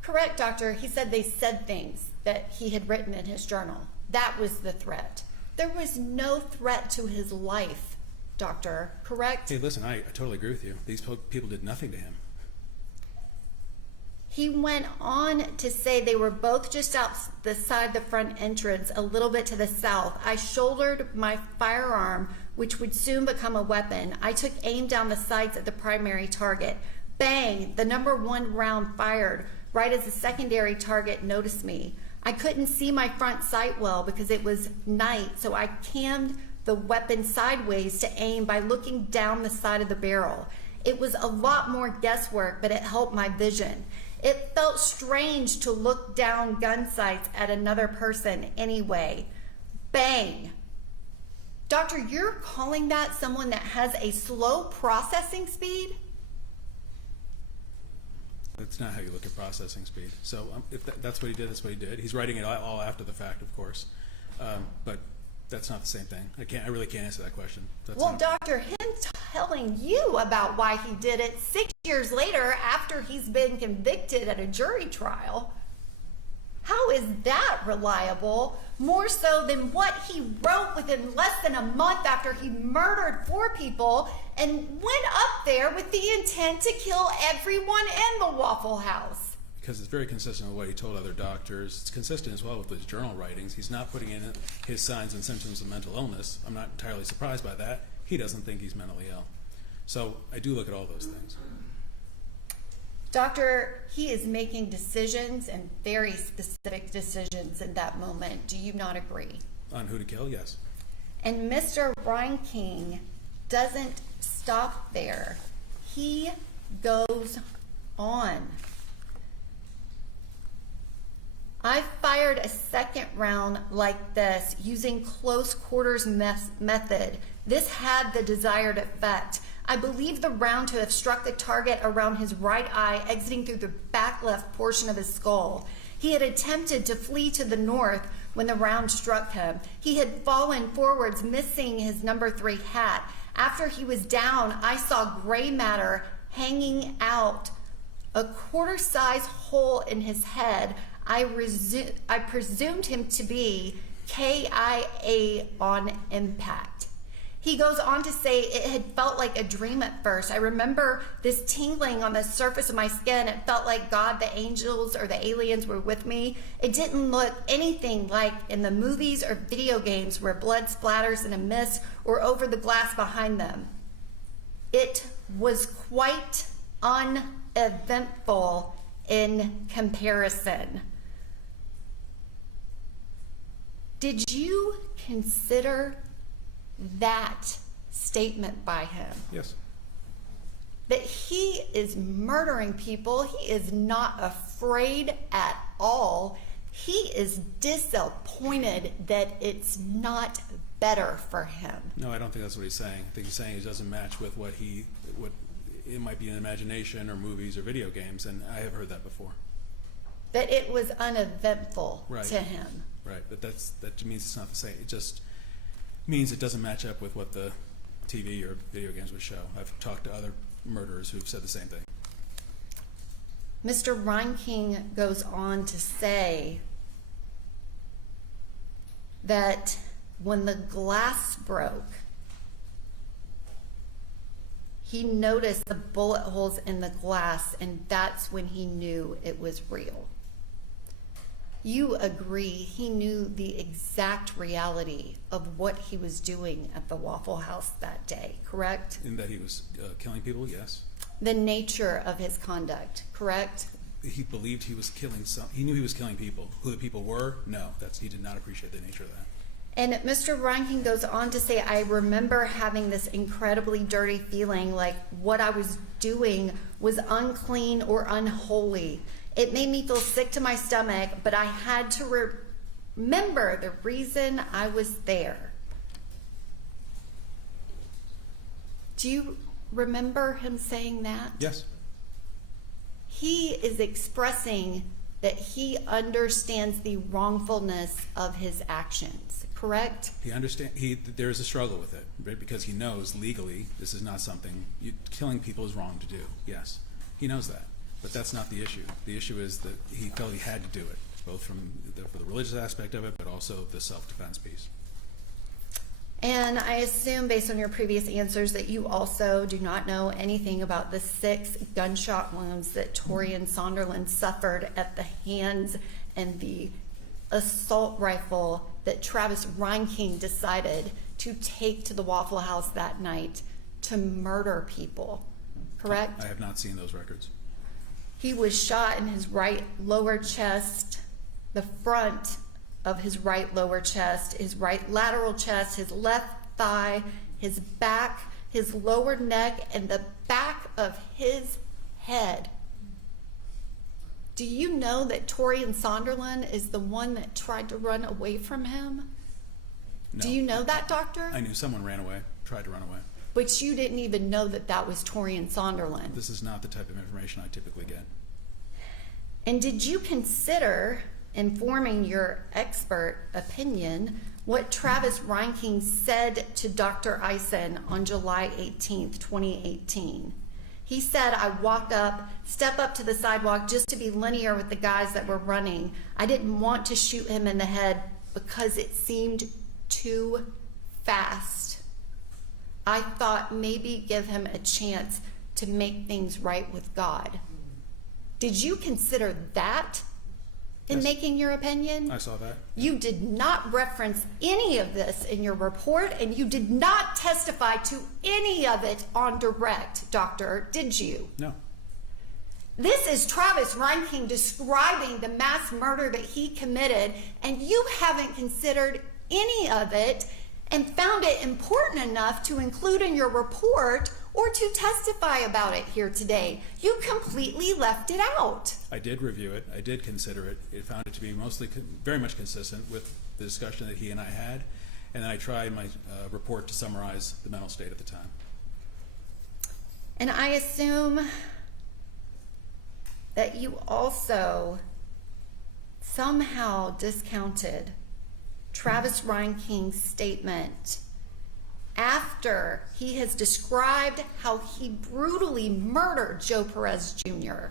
Correct, doctor. He said they said things that he had written in his journal. That was the threat. There was no threat to his life, doctor, correct? Hey, listen, I totally agree with you. These people did nothing to him. He went on to say they were both just out the side of the front entrance, a little bit to the south. I shouldered my firearm, which would soon become a weapon. I took aim down the sights at the primary target. Bang! The number 1 round fired right as the secondary target noticed me. I couldn't see my front sight well because it was night, so I cammed the weapon sideways to aim by looking down the side of the barrel. It was a lot more guesswork, but it helped my vision. It felt strange to look down gun sights at another person anyway. Bang! Doctor, you're calling that someone that has a slow processing speed? That's not how you look at processing speed. So if that's what he did, that's what he did. He's writing it all after the fact, of course. But that's not the same thing. I really can't answer that question. Well, doctor, him telling you about why he did it 6 years later after he's been convicted at a jury trial, how is that reliable? More so than what he wrote within less than a month after he murdered 4 people and went up there with the intent to kill everyone in the Waffle House. Because it's very consistent with what he told other doctors. It's consistent as well with his journal writings. He's not putting in his signs and symptoms of mental illness. I'm not entirely surprised by that. He doesn't think he's mentally ill. So I do look at all those things. Doctor, he is making decisions and very specific decisions in that moment. Do you not agree? On who to kill, yes. And Mr. Reinking doesn't stop there. He goes on. I fired a second round like this using close quarters method. This had the desired effect. I believe the round to have struck the target around his right eye, exiting through the back left portion of his skull. He had attempted to flee to the north when the round struck him. He had fallen forwards, missing his number 3 hat. After he was down, I saw gray matter hanging out, a quarter-size hole in his head. I presumed him to be KIA on impact. He goes on to say it had felt like a dream at first. I remember this tingling on the surface of my skin. It felt like God, the angels, or the aliens were with me. It didn't look anything like in the movies or video games where blood splatters in a mist or over the glass behind them. It was quite uneventful in comparison. Did you consider that statement by him? Yes. That he is murdering people, he is not afraid at all. He is disappointed that it's not better for him. No, I don't think that's what he's saying. I think he's saying it doesn't match with what it might be in imagination or movies or video games, and I have heard that before. That it was uneventful Right. to him. Right, but that means it's not the same. It just means it doesn't match up with what the TV or video games would show. I've talked to other murderers who've said the same thing. Mr. Reinking goes on to say that when the glass broke, he noticed the bullet holes in the glass, and that's when he knew it was real. You agree he knew the exact reality of what he was doing at the Waffle House that day, correct? In that he was killing people, yes. The nature of his conduct, correct? He believed he was killing he knew he was killing people. Who the people were, no. He did not appreciate the nature of that. And Mr. Reinking goes on to say, I remember having this incredibly dirty feeling like what I was doing was unclean or unholy. It made me feel sick to my stomach, but I had to remember the reason I was there. Do you remember him saying that? Yes. He is expressing that he understands the wrongfulness of his actions, correct? There is a struggle with it, right? Because he knows legally this is not something, killing people is wrong to do. Yes, he knows that, but that's not the issue. The issue is that he felt he had to do it, both for the religious aspect of it, but also the self-defense piece. And I assume, based on your previous answers, that you also do not know anything about the 6 gunshot wounds that Torian Sonderland suffered at the hands and the assault rifle that Travis Reinking decided to take to the Waffle House that night to murder people, correct? I have not seen those records. He was shot in his right lower chest, the front of his right lower chest, his right lateral chest, his left thigh, his back, his lower neck, and the back of his head. Do you know that Torian Sonderland is the one that tried to run away from him? No. Do you know that, Doctor? I knew someone ran away, tried to run away. But you didn't even know that that was Torian Sonderland. This is not the type of information I typically get. And did you consider informing your expert opinion what Travis Reinking said to Dr. Eisen on July 18th, 2018? He said, I step up to the sidewalk just to be linear with the guys that were running. I didn't want to shoot him in the head because it seemed too fast. I thought maybe give him a chance to make things right with God. Did you consider that in Yes. making your opinion? I saw that. You did not reference any of this in your report, and you did not testify to any of it on direct, Doctor, did you? No. This is Travis Reinking describing the mass murder that he committed, and you haven't considered any of it and found it important enough to include in your report or to testify about it here today. You completely left it out. I did review it. I did consider it. It found it to be very much consistent with the discussion that he and I had. And then I tried my report to summarize the mental state at the time. And I assume that you also somehow discounted Travis Reinking's statement after he has described how he brutally murdered Joe Perez Jr.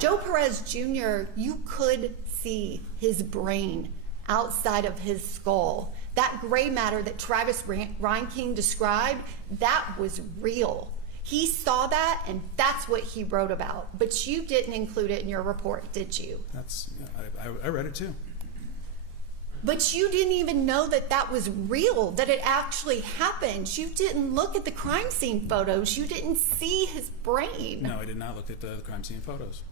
Joe Perez Jr., you could see his brain outside of his skull. That gray matter that Travis Reinking described, that was real. He saw that, and that's what he wrote about. But you didn't include it in your report, did you? I read it too. But you didn't even know that that was real, that it actually happened. You didn't look at the crime scene photos. You didn't see his brain. No, I did not look at the crime scene photos.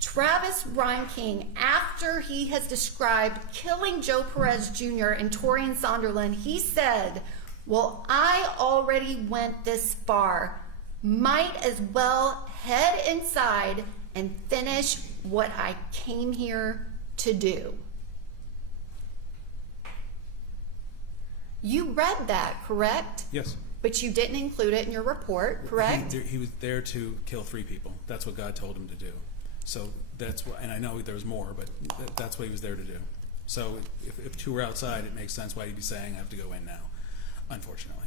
Travis Reinking, after he has described killing Joe Perez Jr. and Torian Sonderland, he said, well, I already went this far. Might as well head inside and finish what I came here to do. You read that, correct? Yes. But you didn't include it in your report, correct? He was there to kill 3 people. That's what God told him to do. So that's why, and I know there was more, but that's what he was there to do. So if 2 were outside, it makes sense why he'd be saying, I have to go in now, unfortunately.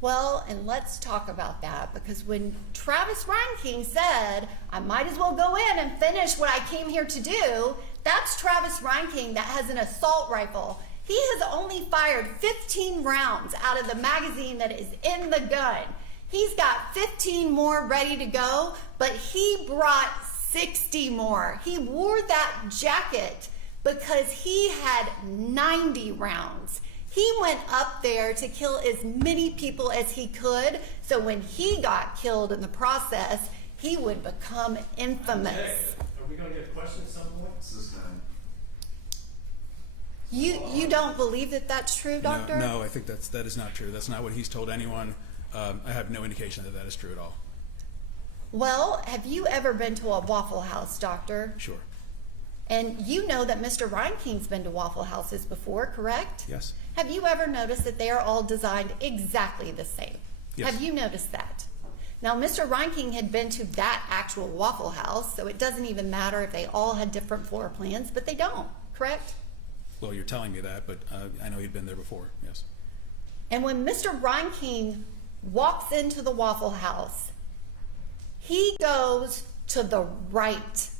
Well, and let's talk about that, because when Travis Reinking said, I might as well go in and finish what I came here to do, that's Travis Reinking that has an assault rifle. He has only fired 15 rounds out of the magazine that is in the gun. He's got 15 more ready to go, but he brought 60 more. He wore that jacket because he had 90 rounds. He went up there to kill as many people as he could, so when he got killed in the process, he would become infamous. Jay, are we gonna get a question at some point? It's this time. You don't believe that that's true, Doctor? No, I think that is not true. That's not what he's told anyone. I have no indication that that is true at all. Well, have you ever been to a Waffle House, Doctor? Sure. And you know that Mr. Reinking's been to Waffle Houses before, correct? Yes. Have you ever noticed that they are all designed exactly the same? Yes. Have you noticed that? Now, Mr. Reinking had been to that actual Waffle House, so it doesn't even matter if they all had different floor plans, but they don't, correct? Well, you're telling me that, but I know he'd been there before, yes. And when Mr. Reinking walks into the Waffle House, he goes to the right.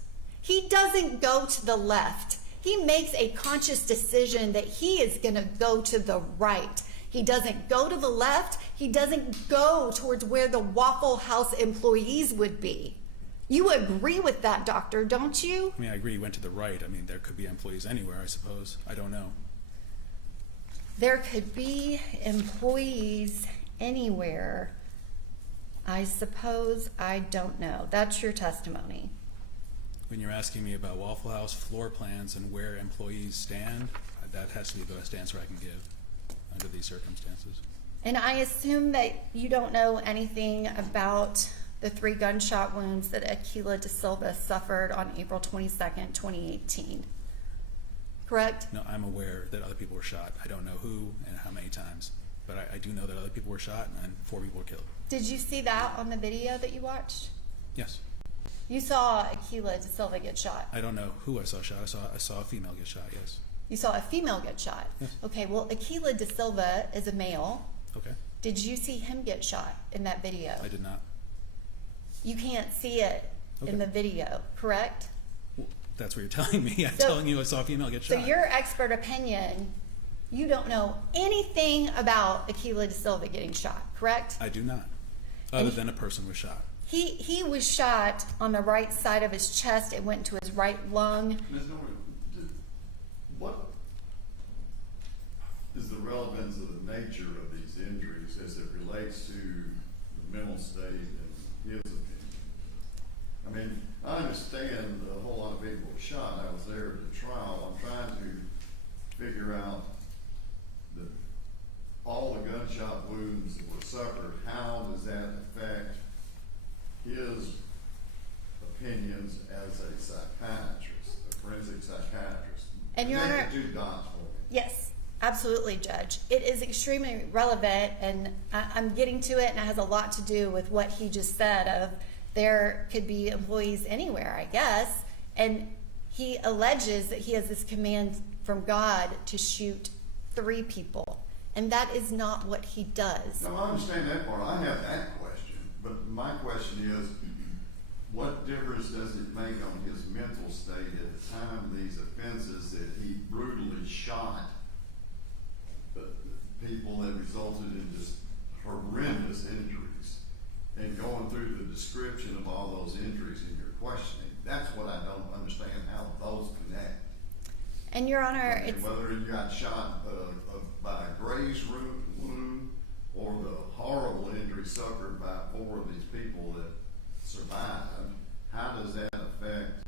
He doesn't go to the left. He makes a conscious decision that he is going to go to the right. He doesn't go to the left. He doesn't go towards where the Waffle House employees would be. You agree with that, Doctor, don't you? I mean, I agree he went to the right. I mean, there could be employees anywhere, I suppose. I don't know. There could be employees anywhere. I suppose I don't know. That's your testimony. When you're asking me about Waffle House floor plans and where employees stand, that has to be the best answer I can give under these circumstances. And I assume that you don't know anything about the 3 gunshot wounds that Aquila De Silva suffered on April 22nd, 2018. Correct? No, I'm aware that other people were shot. I don't know who and how many times, but I do know that other people were shot and 4 people were killed. Did you see that on the video that you watched? Yes. You saw Aquila De Silva get shot. I don't know who I saw shot. I saw a female get shot, yes. You saw a female get shot. Yes. Okay, well, Aquila De Silva is a male. Okay. Did you see him get shot in that video? I did not. You can't see it in Okay. the video, correct? Well, that's what you're telling me. I'm So- telling you I saw a female get So shot. your expert opinion, you don't know anything about Aquila De Silva getting shot, correct? I do not. Other than a person was shot. He was shot on the right side of his chest. It went to his right lung. Ms. Norman, what is the relevance of the nature of these injuries as it relates to the mental state and his opinion? I mean, I understand a whole lot of people were shot. I was there at the trial. I'm trying to figure out all the gunshot wounds that were suffered. How does that affect his opinions as a psychiatrist, a forensic psychiatrist? And Your Connect Honor- the 2 dots for me. Yes, absolutely, Judge. It is extremely relevant, and I'm getting to it, and it has a lot to do with what he just said of there could be employees anywhere, I guess. And he alleges that he has this command from God to shoot 3 people. And that is not what he does. No, I understand that part. I have that question. But my question is, what difference does it make on his mental state at the time of these offenses that he brutally shot people that resulted in just horrendous injuries? And going through the description of all those injuries in your questioning, that's what I don't understand, how those connect. And Your Honor, it's Whether you got shot by a graze wound or the horrible injury suffered by 4 of these people that survived, how does that affect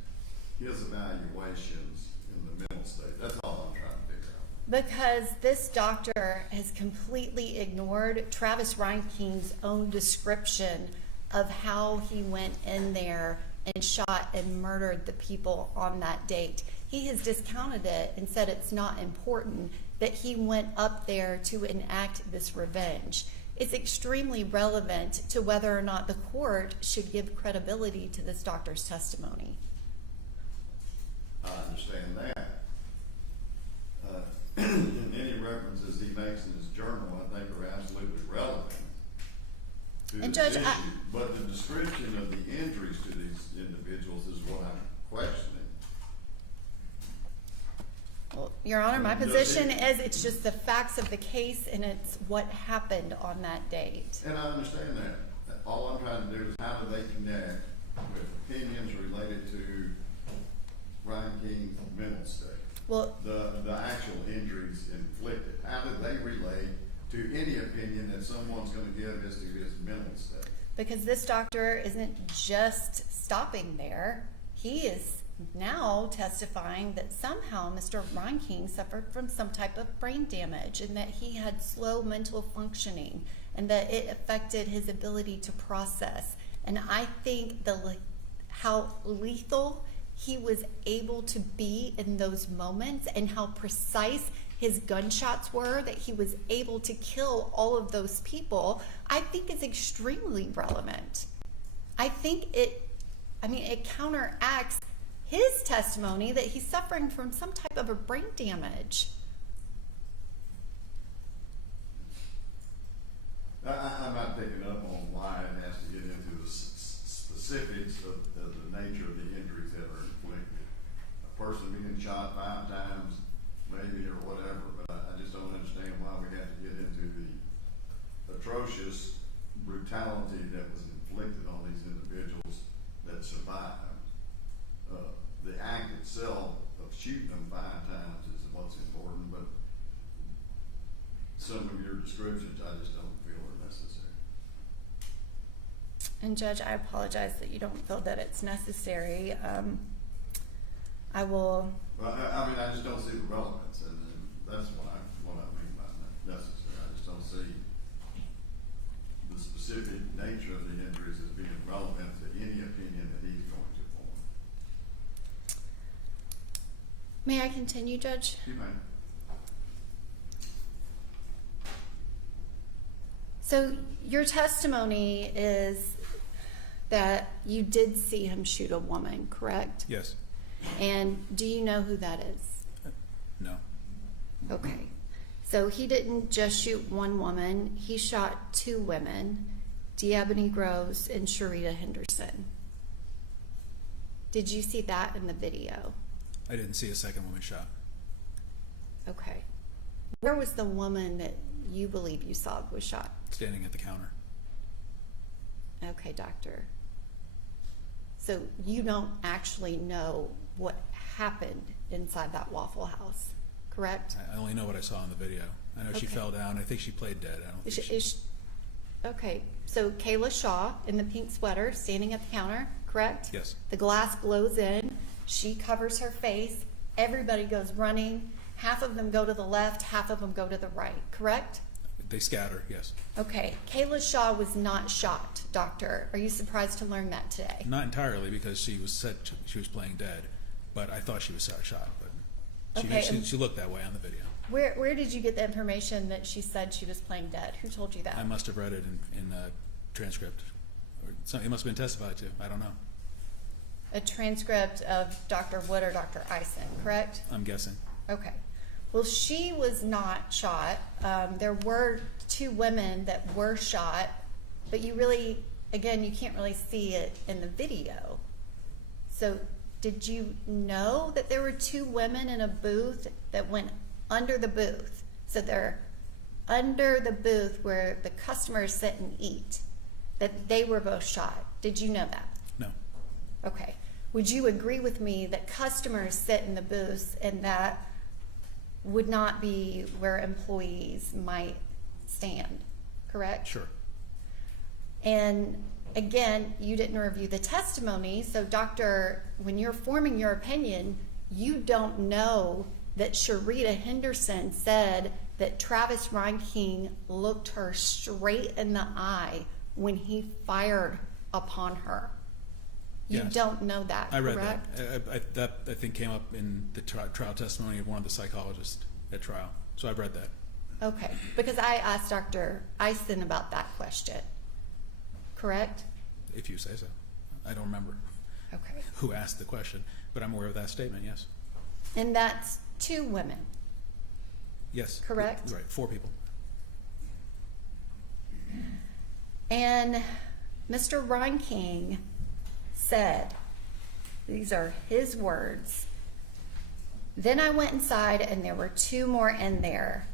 his evaluations in the mental state? That's all I'm trying to figure out. because this doctor has completely ignored Travis Reinking's own description of how he went in there and shot and murdered the people on that date. He has discounted it and said it's not important that he went up there to enact this revenge. It's extremely relevant to whether or not the court should give credibility to this doctor's testimony. I understand that. And any references he makes in his journal, I think, are absolutely relevant. Judge, But the description of the injuries to these individuals is what I'm questioning. well, Your Honor, my Does position it- is it's just the facts of the case and it's what happened on that date. And I understand that. All I'm trying to do is how do they connect with opinions related to Reinking's mental state? Well, The actual injuries inflicted, how do they relate to any opinion that someone's gonna give as to his mental state? because this doctor isn't just stopping there. He is now testifying that somehow Mr. Reinking suffered from some type of brain damage and that he had slow mental functioning and that it affected his ability to process. And I think how lethal he was able to be in those moments and how precise his gunshots were, that he was able to kill all of those people, I think is extremely relevant. I think it counteracts his testimony that he's suffering from some type of a brain damage. I'm not picking up on why it has to get into the specifics of the nature of the injuries that are inflicted. A person being shot 5 times, maybe, or whatever, but I just don't understand why we have to get into the atrocious brutality that was inflicted on these individuals that survived. The act itself of shooting them 5 times is what's important, but some of your descriptions I just don't feel are necessary. And Judge, I apologize that you don't feel that it's necessary. I will. Well, I mean, I just don't see the relevance, and that's what I mean by that necessary. I just don't see the specific nature of the injuries as being relevant to any opinion that he's going to form. May I continue, Judge? You may. So your testimony is that you did see him shoot a woman, correct? Yes. And do you know who that is? No. Okay. So he didn't just shoot one woman, he shot 2 women, D'Ebony Groves and Sharita Henderson. Did you see that in the video? I didn't see a second woman shot. Okay. Where was the woman that you believe you saw was shot? Standing at the counter. Okay, doctor. So you don't actually know what happened inside that Waffle House, correct? I only know what I saw in the video. I know she Okay. fell down. I think she played dead. I don't think she... Okay, so Kayla Shaw in the pink sweater standing at the counter, correct? Yes. The glass blows in, she covers her face, everybody goes running, half of them go to the left, half of them go to the right, correct? They scatter, yes. Okay, Kayla Shaw was not shot, doctor. Are you surprised to learn that today? Not entirely, because she was said she was playing dead, but I thought she was shot. But Okay, she looked that way on the video. Where did you get the information that she said she was playing dead? Who told you that? I must have read it in a transcript. Or it must have been testified to. I don't know. A transcript of Dr. Wood or Dr. Eisen, correct? I'm guessing. Okay. Well, she was not shot. There were 2 women that were shot, but you really, again, you can't really see it in the video. So did you know that there were 2 women in a booth that went under the booth? So they're under the booth where the customers sit and eat, that they were both shot. Did you know that? No. Okay. Would you agree with me that customers sit in the booths and that would not be where employees might stand, correct? Sure. And again, you didn't review the testimony, so doctor, when you're forming your opinion, you don't know that Sharita Henderson said that Travis Reinking looked her straight in the eye when he fired upon her. You Yes. don't know that, I read correct? that. That I think came up in the trial testimony of one of the psychologists at trial. So I've read that. Okay, because I asked Dr. Eisen about that question, correct? If you say so. I don't remember Okay. who asked the question, but I'm aware of that statement, yes. And that's 2 women, Yes. correct? Right, 4 people. And Mr. Reinking said, these are his words, "Then I went inside and there were 2 more in there.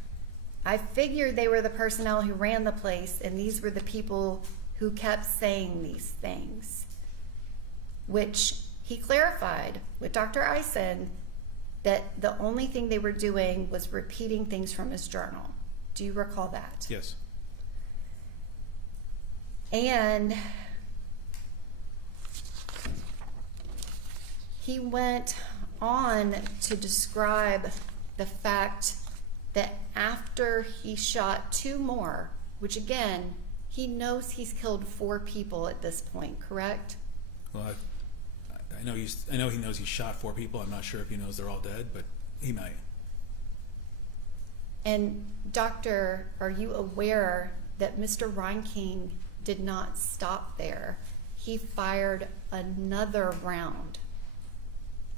I figured they were the personnel who ran the place, and these were the people who kept saying these things," which he clarified with Dr. Eisen that the only thing they were doing was repeating things from his journal. Do you recall that? Yes. And he went on to describe the fact that after he shot 2 more, which again, he knows he's killed 4 people at this point, correct? Well, I know he knows he shot 4 people. I'm not sure if he knows they're all dead, but he might. And doctor, are you aware that Mr. Reinking did not stop there? He fired another round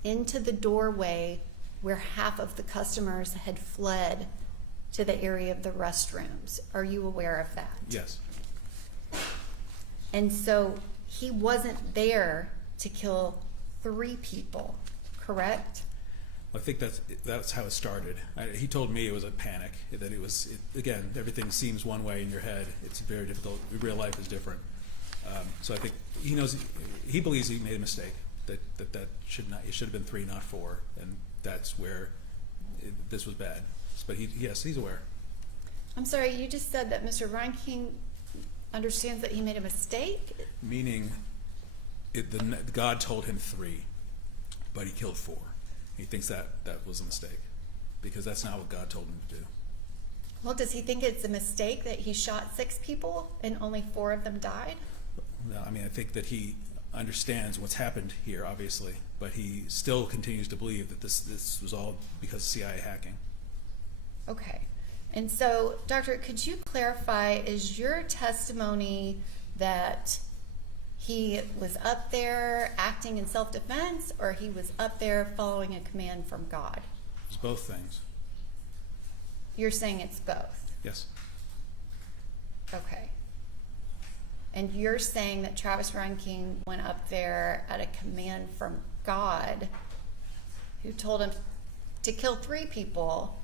into the doorway where half of the customers had fled to the area of the restrooms. Are you aware of that? Yes. And so he wasn't there to kill 3 people, correct? I think that's how it started. He told me it was a panic, that again, everything seems one way in your head. It's very difficult. Real life is different. So I think he believes he made a mistake, that it should have been 3, not 4, and that's where this was bad. But yes, he's aware. I'm sorry, you just said that Mr. Reinking understands that he made a mistake? Meaning, God told him 3, but he killed 4. He thinks that was a mistake, because that's not what God told him to do. Well, does he think it's a mistake that he shot 6 people and only 4 of them died? No, I mean, I think that he understands what's happened here, obviously, but he still continues to believe that this was all because of CIA hacking. Okay. And so, doctor, could you clarify, is your testimony that he was up there acting in self-defense, or he was up there following a command from God? It's both things. You're saying it's both? Yes. Okay. And you're saying that Travis Reinking went up there at a command from God, who told him to kill 3 people,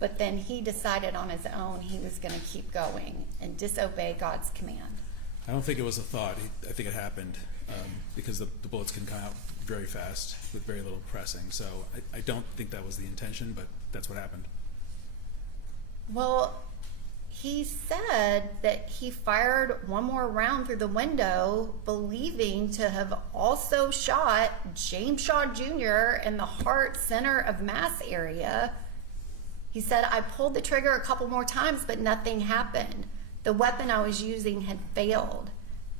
but then he decided on his own he was going to keep going and disobey God's command. I don't think it was a thought. I think it happened because the bullets can come out very fast with very little pressing. So I don't think that was the intention, but that's what happened. Well, he said that he fired 1 more round through the window, believing to have also shot James Shaw Jr. in the heart center of mass area. He said, "I pulled the trigger a couple more times, but nothing happened. The weapon I was using had failed.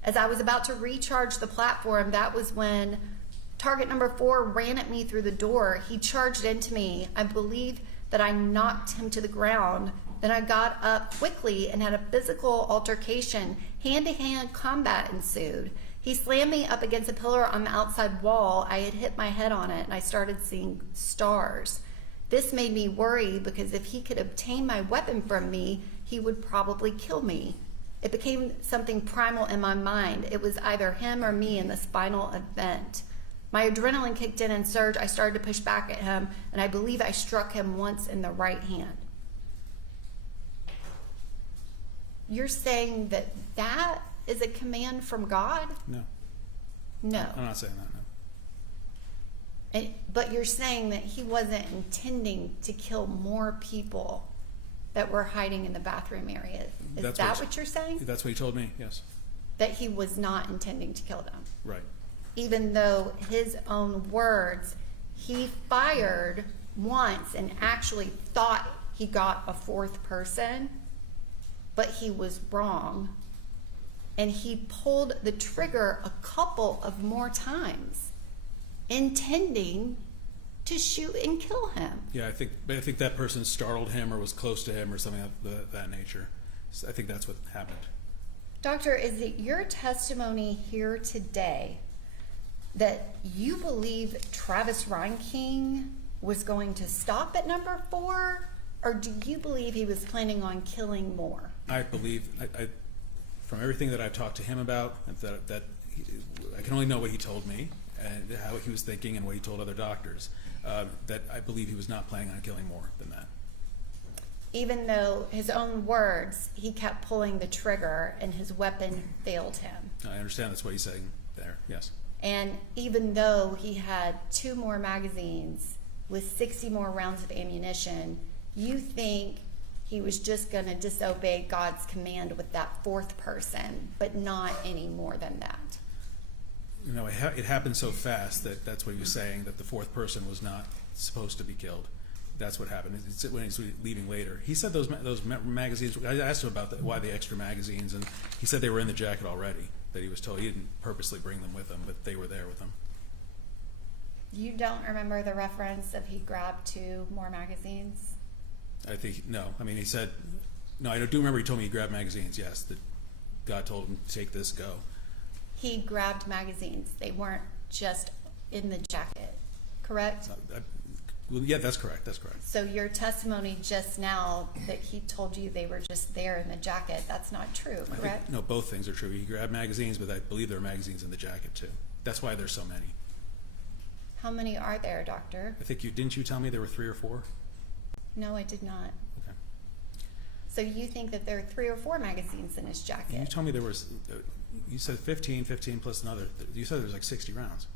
As I was about to recharge the platform, that was when target number 4 ran at me through the door. He charged into me. I believe that I knocked him to the ground. Then I got up quickly and had a physical altercation. Hand-to-hand combat ensued. He slammed me up against a pillar on the outside wall. I had hit my head on it, and I started seeing stars. This made me worry, because if he could obtain my weapon from me, he would probably kill me. It became something primal in my mind. It was either him or me in this final event. My adrenaline kicked in and surged. I started to push back at him, and I believe I struck him once in the right hand." You're saying that is a command from God? No. No. I'm not saying that, no. But you're saying that he wasn't intending to kill more people that were hiding in the bathroom area. Is that what you're saying? That's what he told me, yes. That he was not intending to kill them. Right. Even though his own words, he fired once and actually thought he got a 4th person, but he was wrong. And he pulled the trigger a couple of more times, intending to shoot and kill him. Yeah, I think that person startled him or was close to him or something of that nature. So I think that's what happened. Doctor, is it your testimony here today that you believe Travis Reinking was going to stop at number 4, or do you believe he was planning on killing more? I believe from everything that I've talked to him about, I can only know what he told me and how he was thinking and what he told other doctors, that I believe he was not planning on killing more than that. Even though his own words, he kept pulling the trigger and his weapon failed him. I understand that's what he's saying there, yes. And even though he had 2 more magazines with 60 more rounds of ammunition, you think he was just going to disobey God's command with that 4th person, but not any more than that. You know, it happened so fast that's what he was saying, that the 4th person was not supposed to be killed. That's what happened. It's when he's leaving later. He said those magazines, I asked him about why the extra magazines, and he said they were in the jacket already, that he was told. He didn't purposely bring them with him, but they were there with him. You don't remember the reference of he grabbed 2 more magazines? I think, no. I mean, he said, no, I do remember he told me he grabbed magazines, yes, that God told him to take this, go. He grabbed magazines. They weren't just in the jacket, correct? Well, yeah, that's correct. That's correct. So your testimony just now that he told you they were just there in the jacket, that's not true, I correct? think, no, both things are true. He grabbed magazines, but I believe there are magazines in the jacket too. That's why there's so many. How many are there, doctor? I think didn't you tell me there were 3 or 4? No, I did not. Okay. So you think that there are 3 or 4 magazines in his You jacket? told me there was, you said 15 plus another, you said there was like 60 rounds.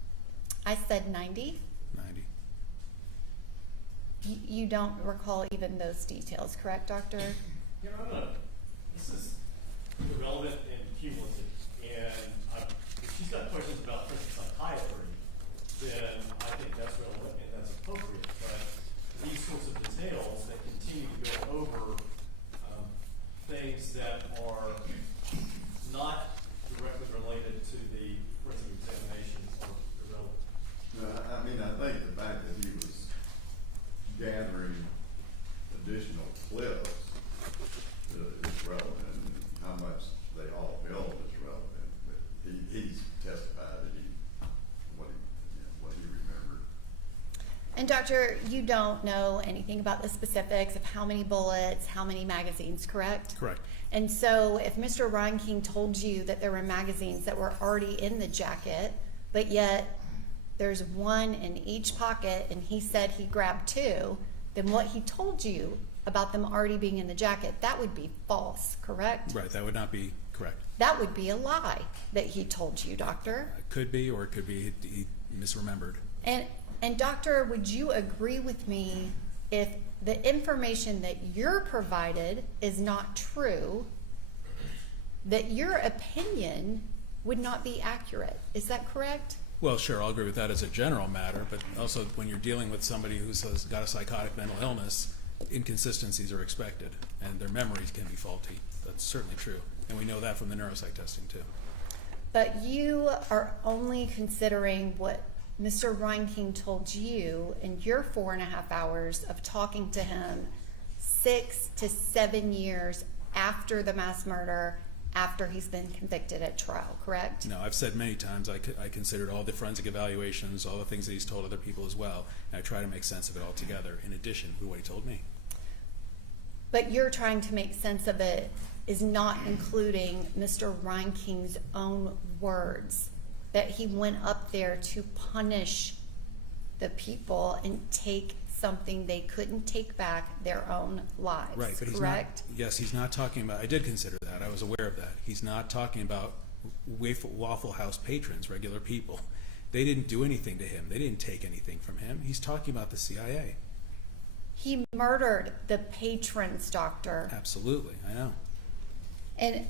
I said 90. 90. You don't recall even those details, correct, doctor? You know, this is irrelevant and cumulative, and if she's got questions about, for instance, psychiatry, then I think that's relevant and that's appropriate, but these sorts of details that continue to go over things that are not directly related to the forensic examination are irrelevant. No, I mean, I think the fact that he was gathering additional clips is relevant, and how much they all build is relevant. But he's testified that what he remembered. And doctor, you don't know anything about the specifics of how many bullets, how many magazines, correct? Correct. And so if Mr. Reinking told you that there were magazines that were already in the jacket, but yet there's 1 in each pocket and he said he grabbed 2, then what he told you about them already being in the jacket, that would be false, correct? Right, that would not be correct. That would be a lie that he told you, doctor. It could be, or it could be he misremembered. And doctor, would you agree with me if the information that you're provided is not true, that your opinion would not be accurate? Is that correct? Well, sure, I'll agree with that as a general matter, but also when you're dealing with somebody who's got a psychotic mental illness, inconsistencies are expected, and their memories can be faulty. That's certainly true, and we know that from the neuropsych testing too. But you are only considering what Mr. Reinking told you in your 4.5 hours of talking to him 6 to 7 years after the mass murder, after he's been convicted at trial, correct? No, I've said many times I considered all the forensic evaluations, all the things that he's told other people as well, and I try to make sense of it all together in addition to what he told me. But you're trying to make sense of it is not including Mr. Reinking's own words, that he went up there to punish the people and take something they couldn't take back, their own lives, Right, but correct? he's not talking about, I did consider that, I was aware of that. He's not talking about Waffle House patrons, regular people. They didn't do anything to him. They didn't take anything from him. He's talking about the CIA. He murdered the patrons, doctor. Absolutely, I know. And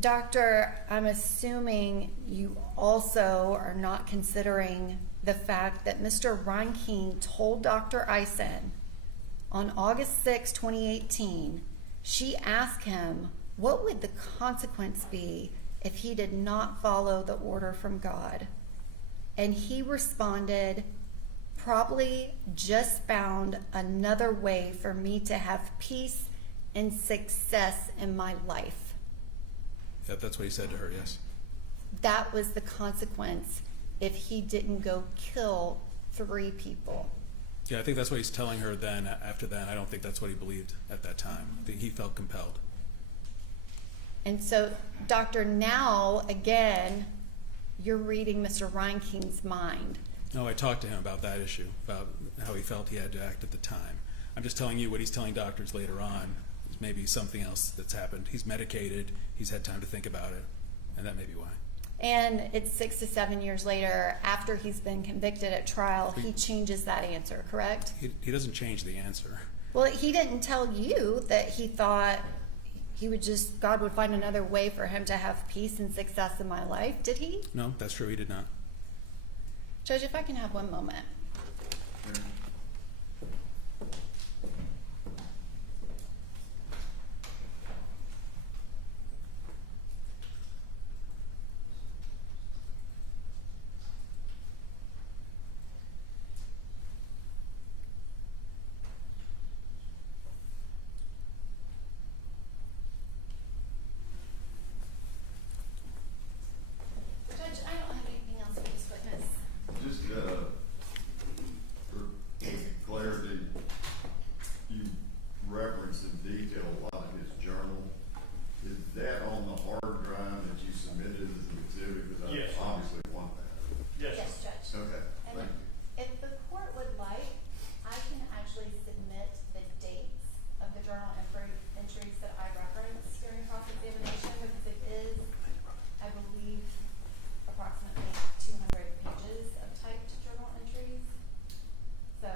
doctor, I'm assuming you also are not considering the fact that Mr. Reinking told Dr. Eisen on August 6, 2018, she asked him what would the consequence be if he did not follow the order from God. And he responded, probably just found another way for me to have peace and success in my life. Yeah, that's what he said to her, yes. That was the consequence if he didn't go kill 3 people. Yeah, I think that's what he's telling her then. After that, I don't think that's what he believed at that time. I think he felt compelled. And so, doctor, now, again, you're reading Mr. Reinking's mind. No, I talked to him about that issue, about how he felt he had to act at the time. I'm just telling you what he's telling doctors later on. There's maybe something else that's happened. He's medicated, he's had time to think about it, and that may be why. And it's 6 to 7 years later, after he's been convicted at trial, he changes that answer, correct? He doesn't change the answer. Well, he didn't tell you that he thought he would just, God would find another way for him to have peace and success in my life, did he? No, that's true, he did not. Judge, if I can have one moment. Judge, I don't have anything else for this witness. Just, for clarity, you referenced in detail a lot of his journal. Is that on the hard drive that you submitted as an exhibit? Because I Yes. obviously want that. Yes, Yes, Judge. Okay, And thank you. if the court would like, I can actually submit the dates of the journal entries that I referenced during cross-examination, because it is, I believe, approximately 200 pages of typed journal entries. So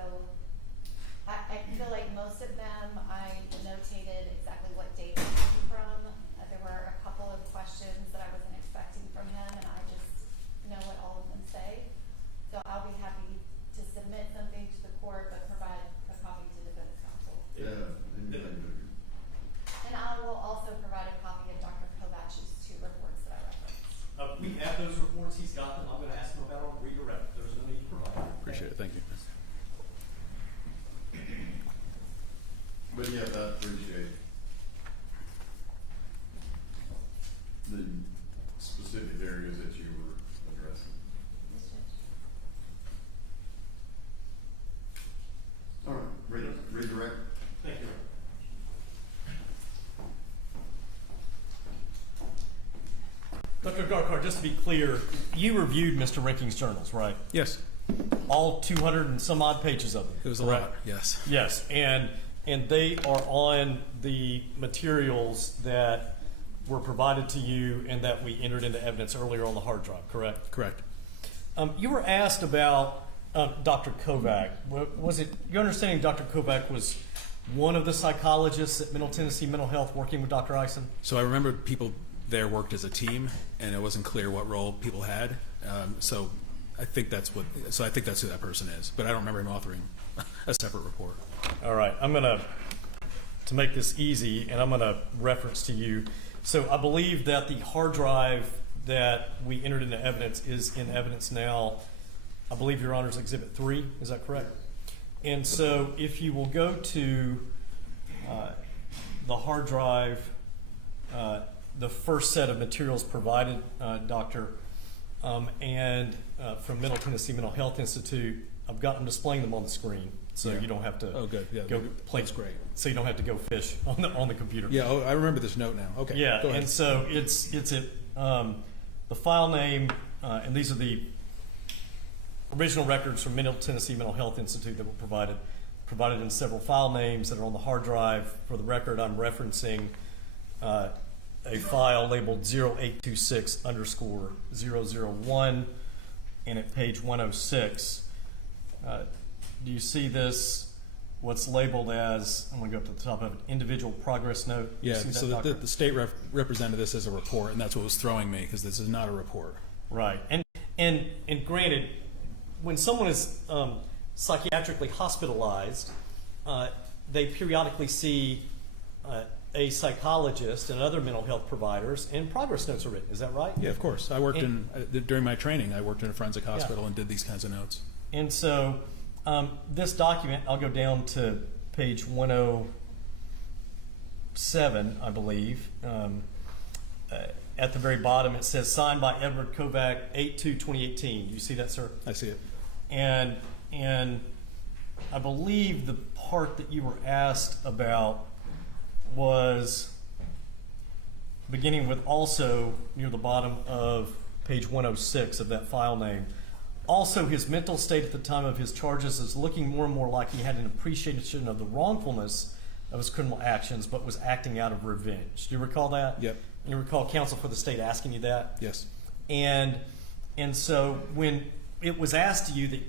I feel like most of them I notated exactly what date they came from. There were a couple of questions that I wasn't expecting from him, and I just know what all of them say. So I'll be happy to submit something to the court, but provide a copy to defense counsel. Yeah, anything that And I will also provide a copy of Dr. Kovach's 2 reports that I referenced. we have those reports, he's got them, I'm gonna ask him about them, redirect, there's no need to provide them. Appreciate it, thank you. But yes, I appreciate the specific areas that you were addressing. Yes, Judge. All right, redirect. Thank you. Dr. Garkar, just to be clear, you reviewed Mr. Reinking's journals, right? Yes, All 200 and some odd pages of them. it was a correct? lot, yes. Yes, and they are on the materials that were provided to you and that we entered into evidence earlier on the hard drive, correct? Correct. You were asked about Dr. Kovac. Was it your understanding Dr. Kovac was one of the psychologists at Middle Tennessee Mental Health working with Dr. Eisen? So I remember people there worked as a team, and it wasn't clear what role people had. So I think that's who that person is. But I don't remember him authoring a separate report. All right, I'm gonna, to make this easy, and I'm gonna reference to you. So I believe that the hard drive that we entered into evidence is in evidence now. I believe Your Honor's Exhibit 3, is that correct? And so if you will go to the hard drive, the first set of materials provided, Doctor, and from Middle Tennessee Mental Health Institute, I've got them displaying them on the screen, so Yeah. you don't have to Oh, good. Yeah, go play. that's great. So you don't have to go fish on the computer. Yeah, I remember this note now. Okay, Yeah, go ahead. and so it's the file name, and these are the original records from Middle Tennessee Mental Health Institute that were provided in several file names that are on the hard drive. For the record, I'm referencing a file labeled 0826_001, and at page 106. Do you see this? What's labeled as, I'm going to go up to the top of it, individual progress note. You Yeah, see that, so Doctor? the state represented this as a report, and that's what was throwing me, because this is not a report. Right, and granted, when someone is psychiatrically hospitalized, they periodically see a psychologist and other mental health providers, and progress notes are written. Is that right? Yeah, of course. I worked during my training, I worked in a forensic hospital Yeah. and did these kinds of notes. And so this document, I'll go down to page 107, I believe. At the very bottom, it says signed by Edward Kovac, 8/2/2018. You see that, sir? I see it. And I believe the part that you were asked about was beginning with also near the bottom of page 106 of that file name. Also, his mental state at the time of his charges is looking more and more like he had an appreciation of the wrongfulness of his criminal actions, but was acting out of revenge. Do you recall that? Yep. And you recall counsel for the state asking you that? Yes. And so when it was asked to you that,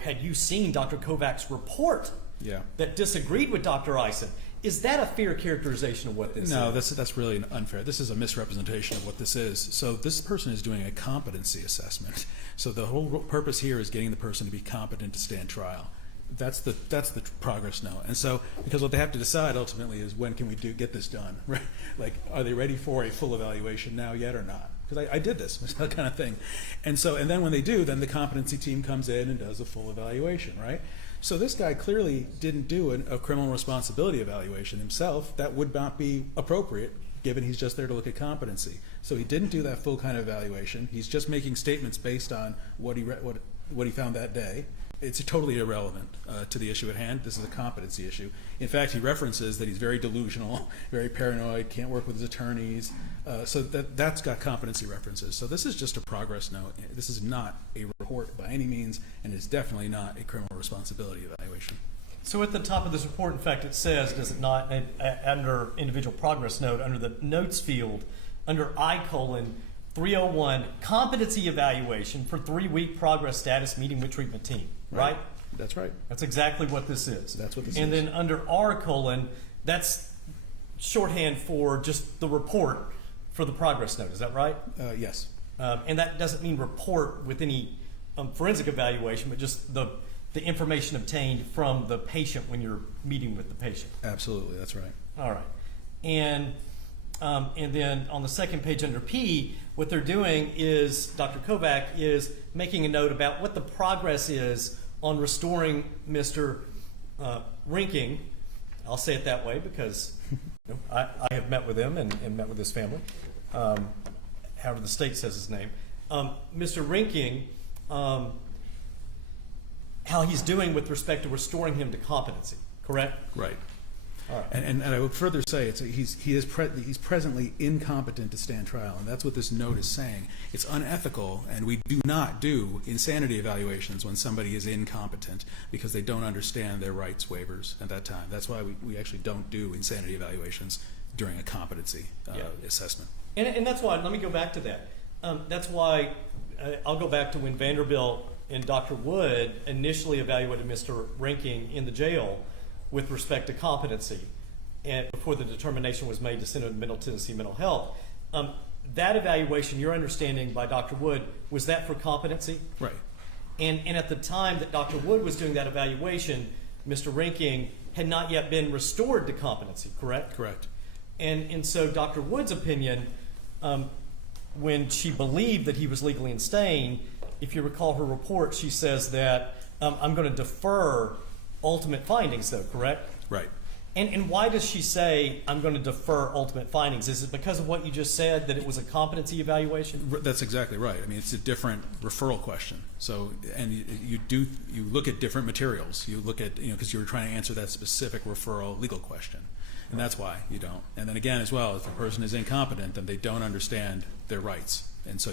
had you seen Dr. Kovac's report Yeah. that disagreed with Dr. Eisen, is that a fair characterization of what this No, is? that's really unfair. This is a misrepresentation of what this is. So this person is doing a competency assessment. So the whole purpose here is getting the person to be competent to stand trial. That's the progress note. And so, because what they have to decide ultimately is when can we get this done, right? Like, are they ready for a full evaluation now yet or not? Because I did this, that kind of thing. And then when they do, then the competency team comes in and does a full evaluation, right? So this guy clearly didn't do a criminal responsibility evaluation himself. That would not be appropriate, given he's just there to look at competency. So he didn't do that full kind of evaluation. He's just making statements based on what he found that day. It's totally irrelevant to the issue at hand. This is a competency issue. In fact, he references that he's very delusional, very paranoid, can't work with his attorneys. So that's got competency references. So this is just a progress note. This is not a report by any means, and it's definitely not a criminal responsibility evaluation. So at the top of this report, in fact, it says, does it not, under individual progress note, under the notes field, under I:301, competency evaluation for 3-week progress status meeting with treatment team, right? That's right. That's exactly what this is. That's what this and is. then under R:, that's shorthand for just the report for the progress note. Is that right? Yes. And that doesn't mean report with any forensic evaluation, but just the information obtained from the patient when you're meeting with the patient. Absolutely. That's right. All right. And then on the second page under P, what they're doing is, Dr. Kovac is making a note about what the progress is on restoring Mr. Reinking. I'll say it that way because I have met with him and met with his family, however the state says his name. Mr. Reinking, how he's doing with respect to restoring him to competency, correct? Right. All right. And I would further say he's presently incompetent to stand trial, and that's what this note is saying. It's unethical, and we do not do insanity evaluations when somebody is incompetent because they don't understand their rights waivers at that time. That's why we actually don't do insanity evaluations during a competency assessment. And that's why, let me go back to that. That's why I'll go back to when Vanderbilt and Dr. Wood initially evaluated Mr. Reinking in the jail with respect to competency, and before the determination was made to send him to Middle Tennessee Mental Health. That evaluation, your understanding by Dr. Wood, was that for competency? Right. And at the time that Dr. Wood was doing that evaluation, Mr. Reinking had not yet been restored to competency, correct? Correct. And so Dr. Wood's opinion, when she believed that he was legally insane, if you recall her report, she says that I'm going to defer ultimate findings, though, correct? Right. And why does she say I'm going to defer ultimate findings? Is it because of what you just said, that it was a competency evaluation? That's exactly right. I mean, it's a different referral question. So, and you look at different materials. You look at, because you were trying to answer that specific referral legal question. And that's why you don't. And then again, as well, if a person is incompetent, then they don't understand their rights. And so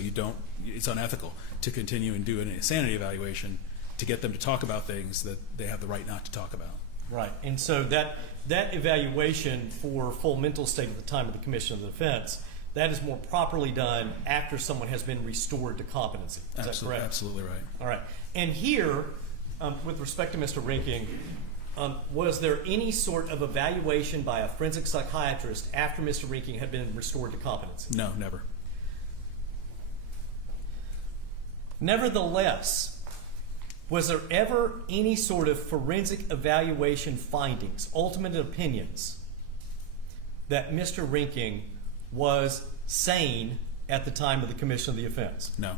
it's unethical to continue and do an insanity evaluation to get them to talk about things that they have the right not to talk about. Right. And so that evaluation for full mental state at the time of the commission of the offense, that is more properly done after someone has been restored to competency. Is that correct? Absolutely right. All right. And here, with respect to Mr. Reinking, was there any sort of evaluation by a forensic psychiatrist after Mr. Reinking had been restored to competency? No, never. Nevertheless, was there ever any sort of forensic evaluation findings, ultimate opinions, that Mr. Reinking was sane at the time of the commission of the offense? No.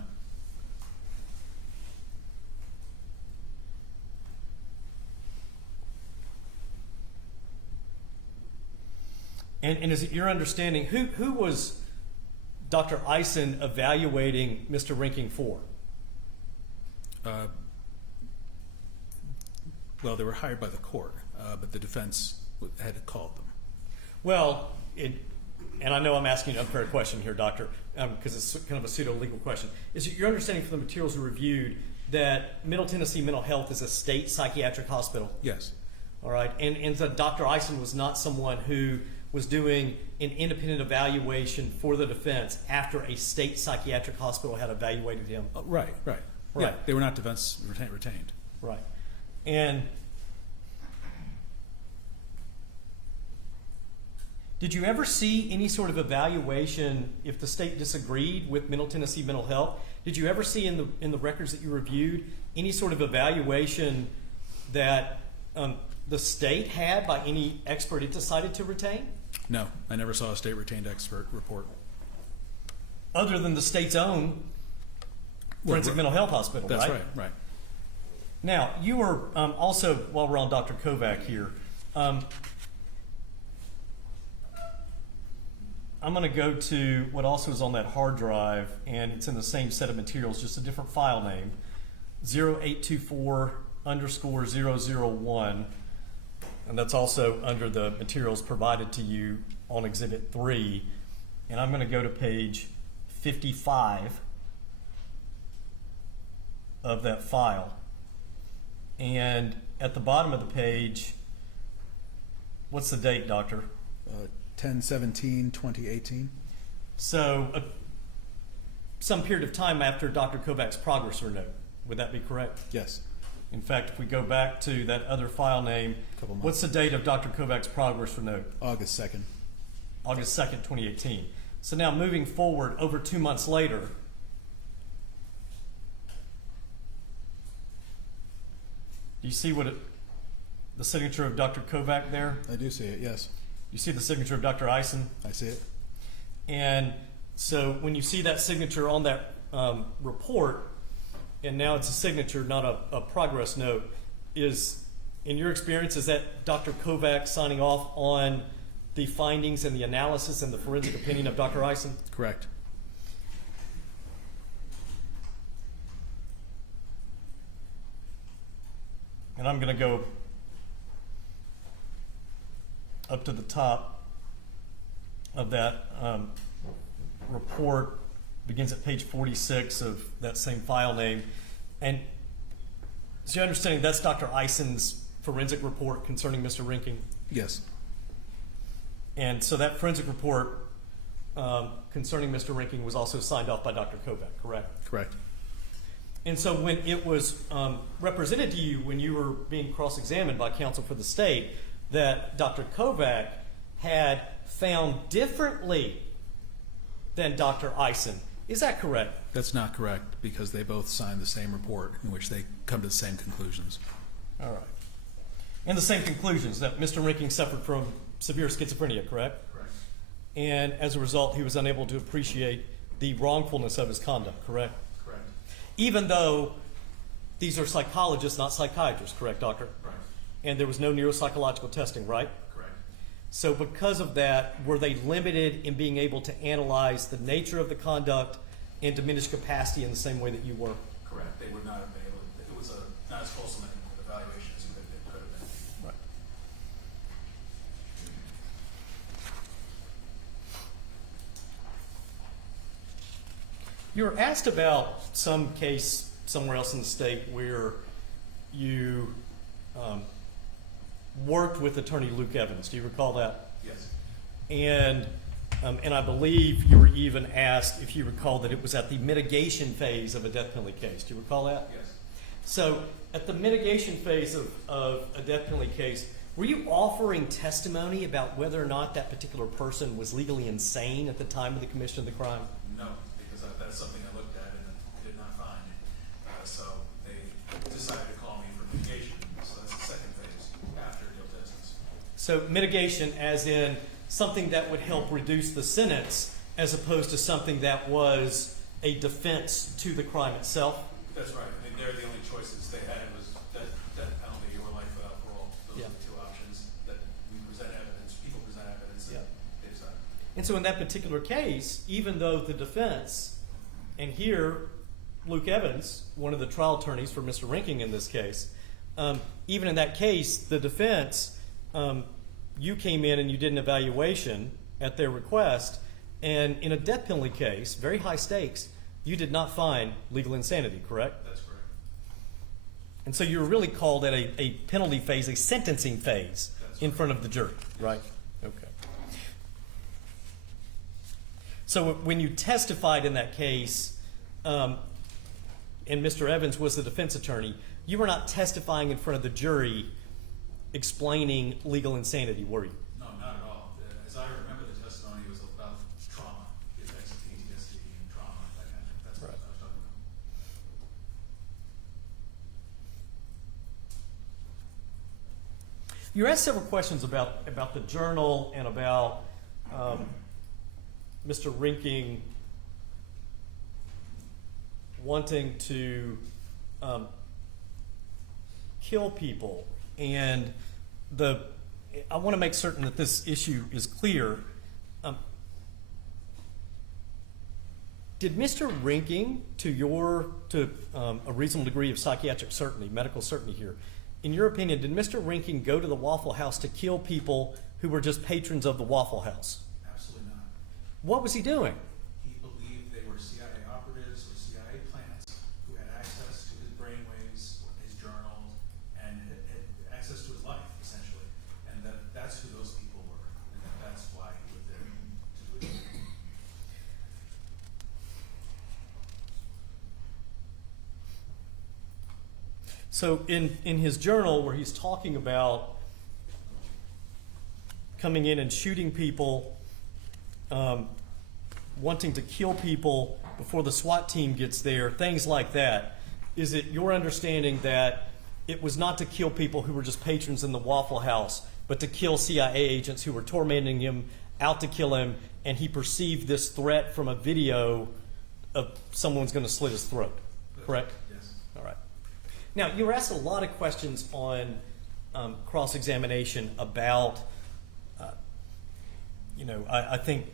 And is it your understanding, who was Dr. Eisen evaluating Mr. Reinking for? Well, they were hired by the court, but the defense had called them. Well, and I know I'm asking an unfair question here, Doctor, because it's kind of a pseudo-legal question. Is it your understanding from the materials you reviewed that Middle Tennessee Mental Health is a state psychiatric hospital? Yes. All right, and so Dr. Eisen was not someone who was doing an independent evaluation for the defense after a state psychiatric hospital had evaluated him. Right. Yeah, Right. they were not defense retained. Right. And did you ever see any sort of evaluation if the state disagreed with Middle Tennessee Mental Health? Did you ever see in the records that you reviewed any sort of evaluation that the state had by any expert it decided to retain? No, I never saw a state retained expert report. Other than the state's own forensic mental health hospital, That's right? right. Now, you were also, while we're on Dr. Kovac here, I'm going to go to what also is on that hard drive, and it's in the same set of materials, just a different file name, 0824_001, and that's also under the materials provided to you on Exhibit 3. And I'm going to go to page 55 of that file. And at the bottom of the page, what's the date, Doctor? 10/17/2018. So some period of time after Dr. Kovac's progress note. Would that be correct? Yes. In fact, if we go back to that other file name, Couple months. what's the date of Dr. Kovac's progress note? August 2nd. August 2nd, 2018. So now moving forward, over 2 months later, do you see the signature of Dr. Kovac there? I do see it, yes. You see the signature of Dr. Eisen? I see it. And so when you see that signature on that report, and now it's a signature, not a progress note, in your experience, is that Dr. Kovac signing off on the findings and the analysis and the forensic opinion of Dr. Eisen? Correct. And I'm going to go up to the top of that report, begins at page 46 of that same file name. And so you're understanding that's Dr. Eisen's forensic report concerning Mr. Reinking? Yes. And so that forensic report concerning Mr. Reinking was also signed off by Dr. Kovac, correct? Correct. And so when it was represented to you when you were being cross-examined by counsel for the state that Dr. Kovac had found differently than Dr. Eisen, is that correct? That's not correct because they both signed the same report in which they come to the same conclusions. All right. And the same conclusions, that Mr. Reinking suffered from severe schizophrenia, correct? Correct. And as a result, he was unable to appreciate the wrongfulness of his conduct, correct? Correct. Even though these are psychologists, not psychiatrists, correct, doctor? Right. And there was no neuropsychological testing, right? Correct. So because of that, were they limited in being able to analyze the nature of the conduct and diminished capacity in the same way that you were? Correct. They would not have been able to. It was not as fulsome an evaluation as it could have been. Right. You were asked about some case somewhere else in the state where you worked with attorney Luke Evans. Do you recall that? Yes. And I believe you were even asked if you recall that it was at the mitigation phase of a death penalty case. Do you recall that? Yes. So at the mitigation phase of a death penalty case, were you offering testimony about whether or not that particular person was legally insane at the time of the commission of the crime? No, because that's something I looked at and did not find. So they decided to call me for mitigation. So that's the second phase after guilt innocence. So mitigation as in something that would help reduce the sentence as opposed to something that was a defense to the crime itself? That's right. I mean, they're the only choices they had was death penalty or life without parole. Those Yeah. are the two options that we present evidence, people present evidence, and Yeah. they decide. And so in that particular case, even though the defense, and here Luke Evans, one of the trial attorneys for Mr. Reinking in this case, even in that case, the defense, you came in and you did an evaluation at their request. And in a death penalty case, very high stakes, you did not find legal insanity, correct? That's correct. And so you were really called at a penalty phase, a sentencing phase That's in right. front of the jury, right? Okay. So when you testified in that case, and Mr. Evans was the defense attorney, you were not testifying in front of the jury explaining legal insanity, were you? No, not at all. As I remember, the testimony was about trauma, the effects of PTSD and trauma, that kind of thing. That's what I was talking about. You asked several questions about the journal and about Mr. Reinking wanting to kill people, and I want to make certain that this issue is clear. Did Mr. Reinking, to a reasonable degree of psychiatric certainty, medical certainty here, in your opinion, did Mr. Reinking go to the Waffle House to kill people who were just patrons of the Waffle House? Absolutely not. What was he doing? He believed they were CIA operatives or CIA plants who had access to his brainwaves, his journals, and had access to his life, essentially. And that's who those people were. And that's why he was there to do it. So in his journal, where he's talking about coming in and shooting people, wanting to kill people before the SWAT team gets there, things like that, is it your understanding that it was not to kill people who were just patrons in the Waffle House, but to kill CIA agents who were tormenting him, out to kill him, and he perceived this threat from a video of someone's going to slit his throat, correct? Yes. All right. Now, you were asked a lot of questions on cross-examination about, I think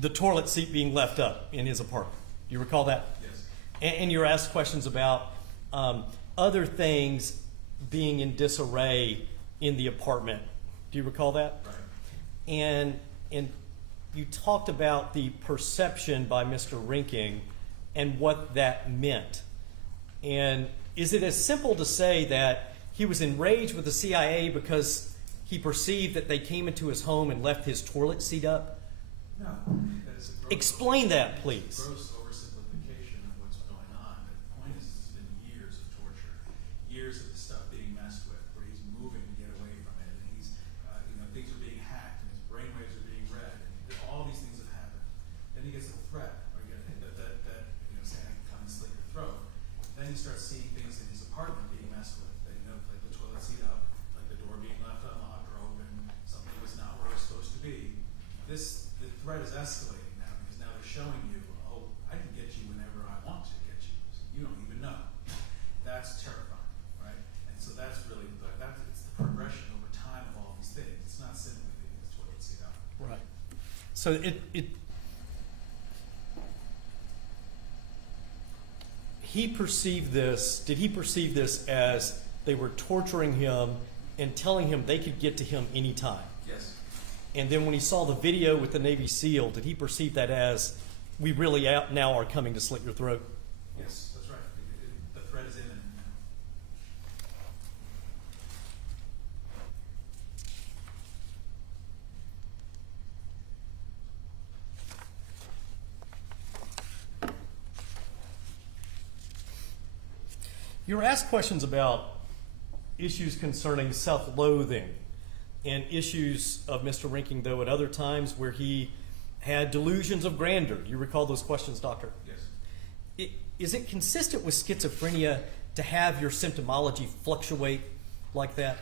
the toilet seat being left up in his apartment. Do you recall that? Yes. And you were asked questions about other things being in disarray in the apartment. Do you recall that? Right. And you talked about the perception by Mr. Reinking and what that meant. And is it as simple to say that he was enraged with the CIA because he perceived that they came into his home and left his toilet seat up? No. That is a gross, Explain that, please. gross oversimplification of what's going on. The point is, it's been years of torture, years of the stuff being messed with, where he's moving to get away from it, and he's, things are being hacked, and his brainwaves are being read, and all these things have happened. Then he gets a threat, or saying I can come and slit your throat. Then he starts seeing things in his apartment being messed with, like the toilet seat up, like the door being left unlocked or open, something was not where it was supposed to be. The threat is escalating now because now they're showing you, oh, I can get you whenever I want to get you. So you don't even know. That's terrifying, right? And so that's really, it's the progression over time of all these things. It's not simply leaving the toilet seat up. Right. So he perceived this, did he perceive this as they were torturing him and telling him they could get to him anytime? Yes. And then when he saw the video with the Navy SEAL, did he perceive that as, we really now are coming to slit your throat? Yes, that's right. The threat is imminent now. You were asked questions about issues concerning self-loathing and issues of Mr. Reinking, though, at other times where he had delusions of grandeur. Do you recall those questions, Doctor? Yes. Is it consistent with schizophrenia to have your symptomology fluctuate like that?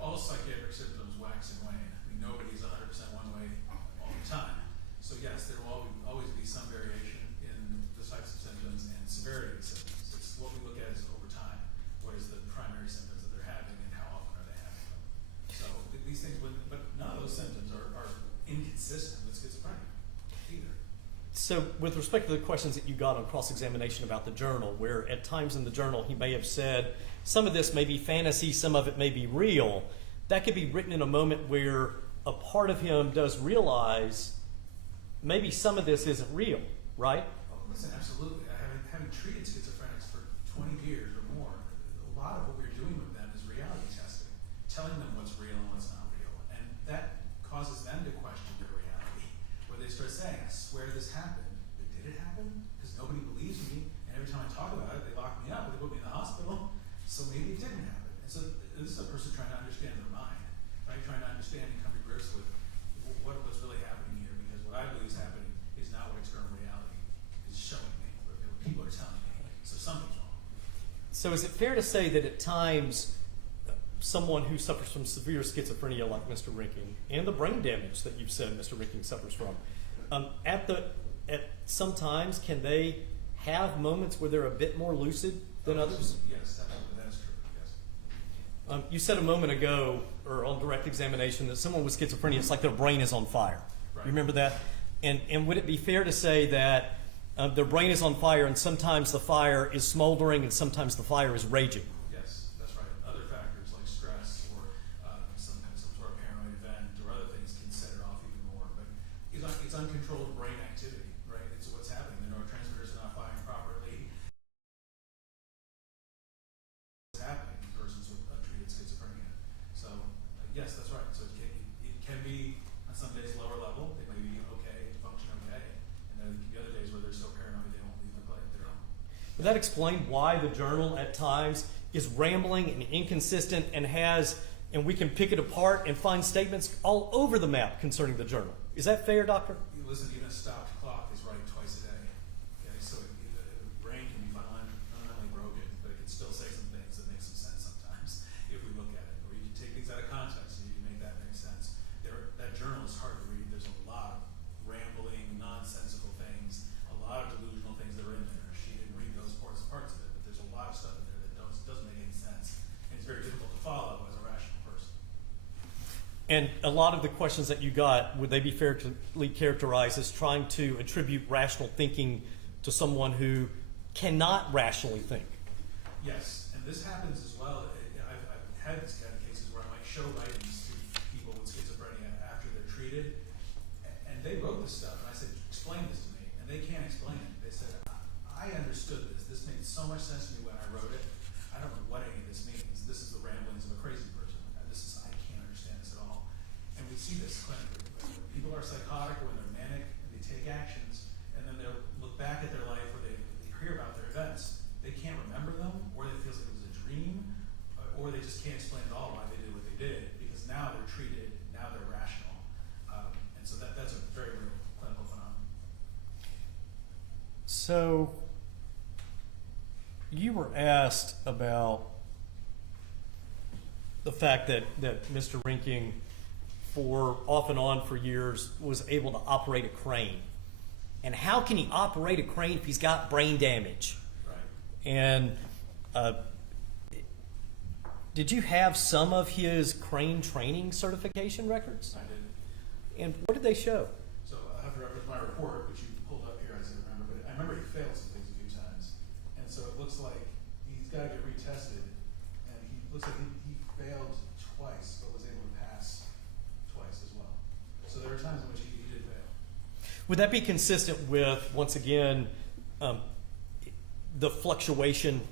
All psychiatric symptoms wax and wane. I mean, nobody's 100% one way all the time. So yes, there will always be some variation in the types of symptoms and severity of symptoms. It's what we look at is over time. What is the primary symptoms that they're having and how often are they having them? So these things, but none of those symptoms are inconsistent with schizophrenia either. So with respect to the questions that you got on cross-examination about the journal, where at times in the journal he may have said, some of this may be fantasy, some of it may be real, that could be written in a moment where a part of him does realize maybe some of this isn't real, right? Oh, listen, absolutely. Having treated schizophrenics for 20 years or more, a lot of what we're doing with them is reality testing, telling them what's real and what's not real. And that causes them to question their reality, where they start saying, I swear this happened, but did it happen? Because nobody believes me, and every time I talk about it, they lock me up, or they put me in the hospital, so maybe it didn't happen. And so this is a person trying to understand their mind, right? Trying to understand and come to grips with what's really happening here, because what I believe is happening is not what external reality is showing me, what people are telling me. So something's wrong. So is it fair to say that at times someone who suffers from severe schizophrenia like Mr. Reinking and the brain damage that you've said Mr. Reinking suffers from, at sometimes can they have moments where they're a bit more lucid than others? Yes, absolutely. That is true. Yes. You said a moment ago, or on direct examination, that someone with schizophrenia, it's like their brain is on fire. Right. You remember that? And would it be fair to say that their brain is on fire and sometimes the fire is smoldering and sometimes the fire is raging? Yes, that's right. Other factors like stress or some sort of paranoid event or other things can set it off even more. But it's uncontrolled brain activity, right? It's what's happening. The neurotransmitters are not firing properly. What's happening in persons with untreated schizophrenia. So yes, that's right. So it can be on some days lower level. They may be okay, function okay, and then the other days where they're so paranoid they won't leave the play their own. Would that explain why the journal at times is rambling and inconsistent and we can pick it apart and find statements all over the map concerning the journal? Is that fair, Doctor? Listen, even a stopped clock is right twice a day. Okay, so the brain can be fundamentally broken, but it can still say some things that make some sense sometimes if we look at it. Or you can take things out of context and you can make that make sense. That journal is hard to read. There's a lot of rambling, nonsensical things, a lot of delusional things that are in there. She didn't read those parts of it, but there's a lot of stuff in there that doesn't make any sense. And it's very difficult to follow as a rational person. And a lot of the questions that you got, would they be fairly characterized as trying to attribute rational thinking to someone who cannot rationally think? Yes, and this happens as well. I've had these kind of cases where I might show writings to people with schizophrenia after they're treated, and they wrote this stuff, and I said, explain this to me, and they can't explain it. They said, I understood this. This made so much sense to me when I wrote it. I don't know what any of this means. This is the ramblings of a crazy person. I can't understand this at all. And we see this clinically. People are psychotic when they're manic, and they take actions, and then they'll look back at their life where they hear about their events. They can't remember them, or it feels like it was a dream, or they just can't explain at all why they did what they did, because now they're treated, now they're rational. And so that's a very real clinical phenomenon. So you were asked about the fact that Mr. Reinking, for off and on for years, was able to operate a crane. And how can he operate a crane if he's got brain damage? Right. And did you have some of his crane training certification records? I did. And what did they show? So I have to reference my report, which you pulled up here, as I remember, but I remember he failed some things a few times. And so it looks like he's got to get retested, and he looks like he failed twice, but was able to pass twice as well. So there are times in which he did fail. Would that be consistent with, once again, the fluctuation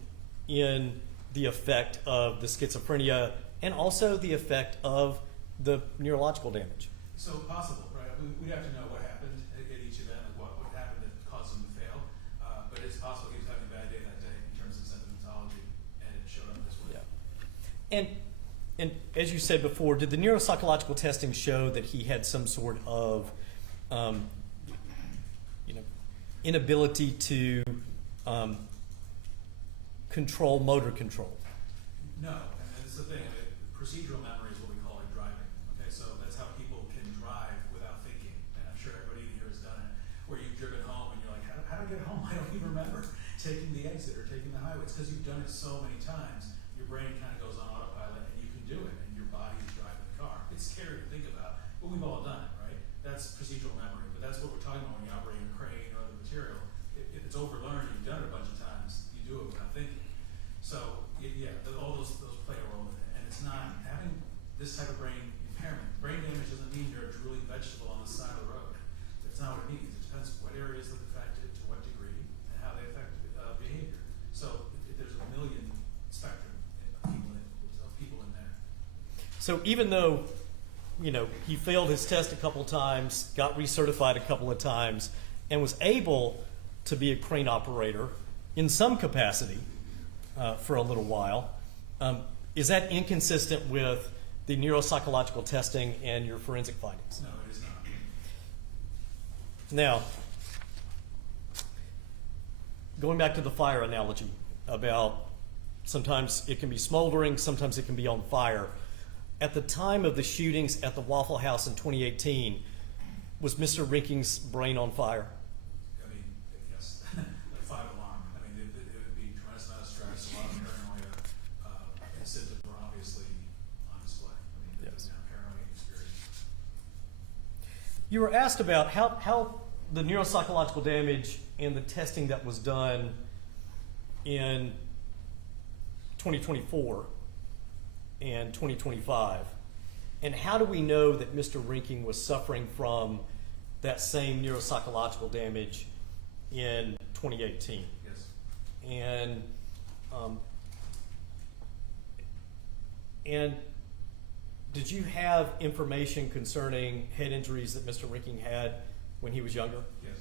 in the effect of the schizophrenia and also the effect of the neurological damage? So possible, right? We'd have to know what happened at each event, like what happened that caused him to fail. But it's possible he was having a bad day that day in terms of symptomatology, and it showed up this way. Yeah. And as you said before, did the neuropsychological testing show that he had some sort of inability to control motor control? No, and that's the thing. Procedural memory is what we call it driving. Okay, so that's how people can drive without thinking. And I'm sure everybody in here has done it, where you've driven home and you're like, how do I get home? I don't even remember taking the exit or taking the highway. It's because you've done it so many times, your brain kind of goes on autopilot and you can do it, and your body is driving the car. It's scary to think about, but we've all done it, right? That's procedural memory, but that's what we're talking about when you operate a crane or other material. If it's overlearned, you've done it a bunch of times, you do it without thinking. So all those play a role in it, and it's not having this type of brain impairment. Brain damage doesn't mean vegetable on the side of the road. That's not what it means. It depends what areas look affected, to what degree, and how they affect behavior. So there's a million spectrum of people in there. So even though, you know, he failed his test a couple times, got recertified a couple of times, and was able to be a crane operator in some capacity for a little while, is that inconsistent with the neuropsychological testing and your forensic findings? No, it is not. Now, going back to the fire analogy about sometimes it can be smoldering, sometimes it can be on fire. At the time of the shootings at the Waffle House in 2018, was Mr. Rinking's brain on fire? I mean, yes, like 5 alarm. I mean, it would be a tremendous amount of stress, a lot of paranoia, and symptoms were obviously on display. I mean, it was a paranoid experience. You were asked about how the neuropsychological damage and the testing that was done in 2024 and 2025, and how do we know that Mr. Reinking was suffering from that same neuropsychological damage in 2018? Yes. And did you have information concerning head injuries that Mr. Reinking had when he was younger? Yes.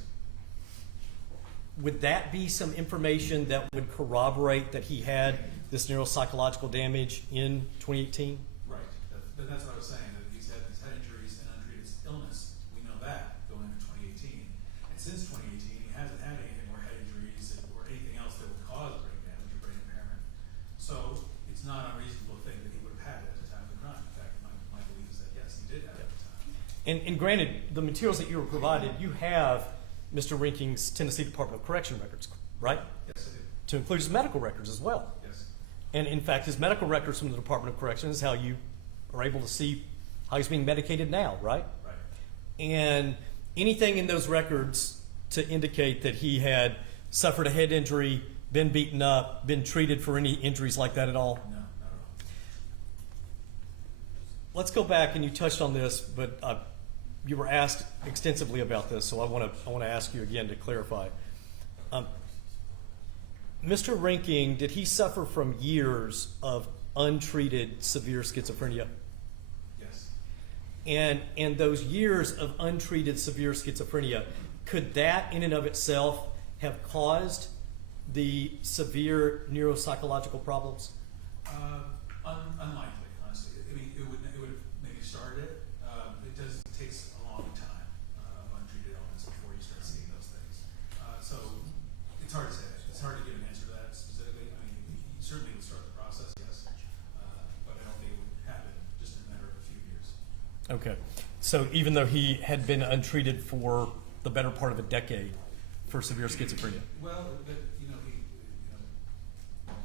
Would that be some information that would corroborate that he had this neuropsychological damage in 2018? Right. That's what I was saying. That he's had injuries and untreated illness. We know that going into 2018. And since 2018, he hasn't had any more head injuries or anything else that would cause brain damage or brain impairment. So it's not unreasonable to think that he would have had it at the time of the crime. In fact, my belief is that yes, he did have it at the time. And granted, the materials that you were provided, you have Mr. Rinking's Tennessee Department of Correction records, right? Yes, I did. To include his medical records as well. Yes. And in fact, his medical records from the Department of Corrections is how you are able to see how he's being medicated now, right? Right. And anything in those records to indicate that he had suffered a head injury, been beaten up, been treated for any injuries like that at all? No, not at all. Let's go back, and you touched on this, but you were asked extensively about this, so I want to ask you again to clarify. Mr. Reinking, did he suffer from years of untreated severe schizophrenia? Yes. And those years of untreated severe schizophrenia, could that in and of itself have caused the severe neuropsychological problems? Unlikely, honestly. I mean, it would have maybe started it. It takes a long time of untreated illness before you start seeing those things. So it's hard to say. It's hard to give an answer to that specifically. I mean, you certainly would start the process, yes, but I don't think it would happen just in a matter of a few years. Okay. So even though he had been untreated for the better part of a decade for severe schizophrenia? Well, but,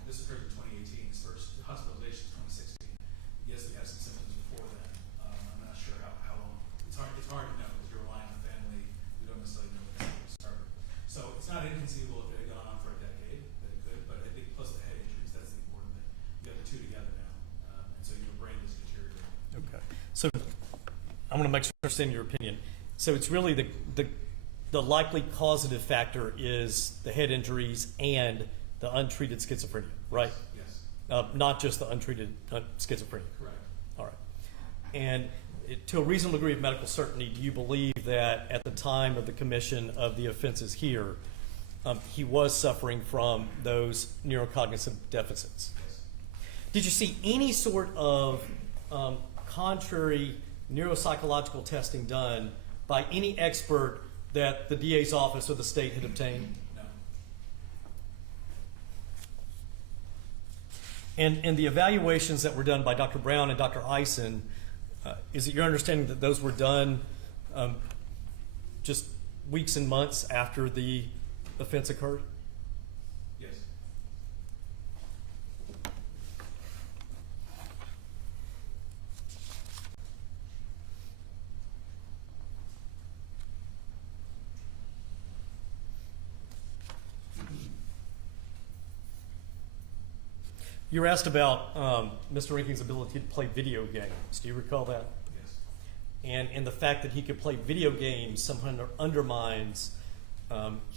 this occurred in 2018. His first hospitalization is 2016. Yes, we had some symptoms before then. I'm not sure how long. It's hard to know because you're relying on family. We don't necessarily know when it started. So it's not inconceivable if it had gone on for a decade that it could, but I think plus the head injuries, that's the important thing. You have the two together now, and so your brain is deteriorating. Okay. So I want to make sure I understand your opinion. So it's really the likely causative factor is the head injuries and the untreated schizophrenia, right? Yes. Not just the untreated schizophrenia. Correct. All right. And to a reasonable degree of medical certainty, do you believe that at the time of the commission of the offenses here, he was suffering from those neurocognitive deficits? Yes. Did you see any sort of contrary neuropsychological testing done by any expert that the DA's office or the state had obtained? No. And the evaluations that were done by Dr. Brown and Dr. Eisen, is it your understanding that those were done just weeks and months after the offense occurred? Yes. You were asked about Mr. Rinking's ability to play video games. Do you recall that? Yes. and the fact that he could play video games somehow undermines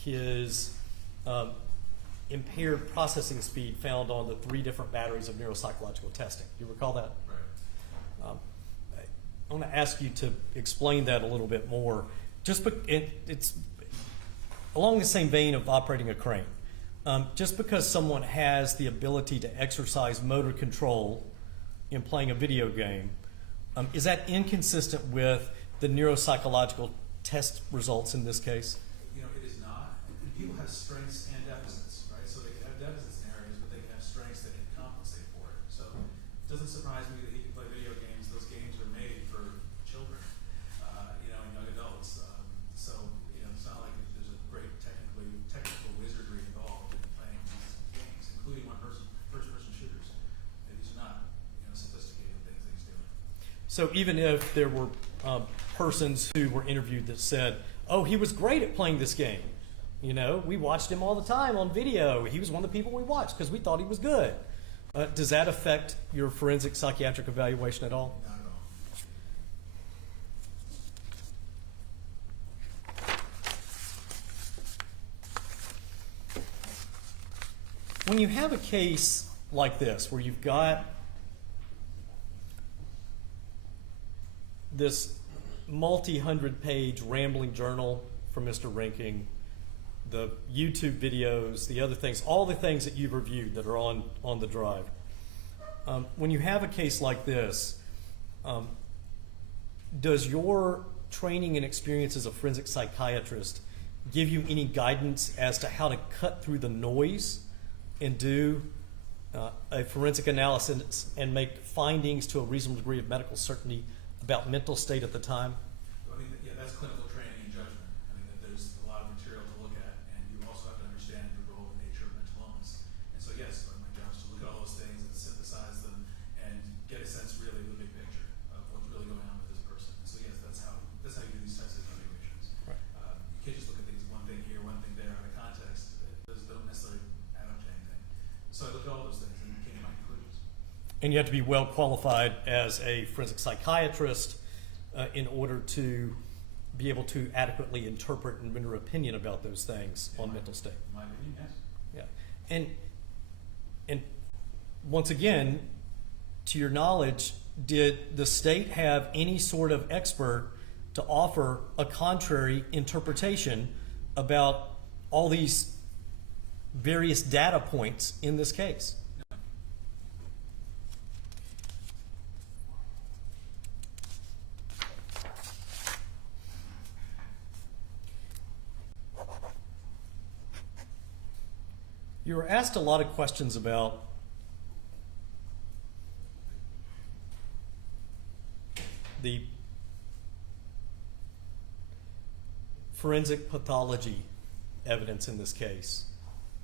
his impaired processing speed found on the 3 different batteries of neuropsychological testing. Do you recall that? Right. I want to ask you to explain that a little bit more. It's along the same vein of operating a crane. Just because someone has the ability to exercise motor control in playing a video game, is that inconsistent with the neuropsychological test results in this case? You know, it is not. And people have strengths and deficits, right? So they can have deficits in areas, but they can have strengths that can compensate for it. So it doesn't surprise me that he can play video games. Those games are made for children, you know, and young adults. So, you know, it's not like there's a great technical wizardry involved in playing these games, including first-person shooters. These are not, you know, sophisticated things that he's doing. So even if there were persons who were interviewed that said, oh, he was great at playing this game. You know, we watched him all the time on video. He was one of the people we watched because we thought he was good. Does that affect your forensic psychiatric evaluation at all? Not at all. When you have a case like this, where you've got this multi-hundred-page rambling journal from Mr. Reinking, the YouTube videos, the other things, all the things that you've reviewed that are on the drive. When you have a case like this, does your training and experience as a forensic psychiatrist give you any guidance as to how to cut through the noise and do a forensic analysis and make findings to a reasonable degree of medical certainty about mental state at the time? I mean, yeah, that's clinical training and judgment. I mean, that there's a lot of material to look at, and you also have to understand the role and nature of mental illness. And so, yes, my job is to look at all those things and synthesize them and get a sense, really, of the big picture of what's really going on with this person. And so, yes, that's how you do these types of evaluations. Right. You can't just look at things, one thing here, one thing there, out of context. Those don't necessarily add up to anything. So I looked at all those things and came to my conclusions. And you have to be well qualified as a forensic psychiatrist in order to be able to adequately interpret and render opinion about those things on mental state. In my opinion, yes. Yeah. And once again, to your knowledge, did the state have any sort of expert to offer a contrary interpretation about all these various data points in this case? You were asked a lot of questions about the forensic pathology evidence in this case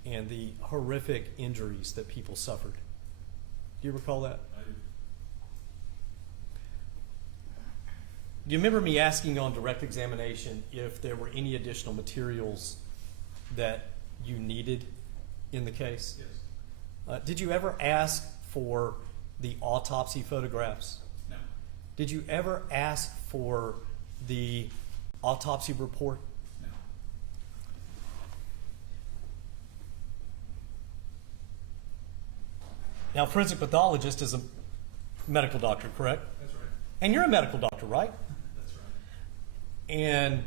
and the horrific injuries that people suffered. Do you recall that? I do. Do you remember me asking on direct examination if there were any additional materials that you needed in the case? Yes. Did you ever ask for the autopsy photographs? No. Did you ever ask for the autopsy report? No. Now, forensic pathologist is a medical doctor, correct? That's right. And you're a medical doctor, right? That's right. And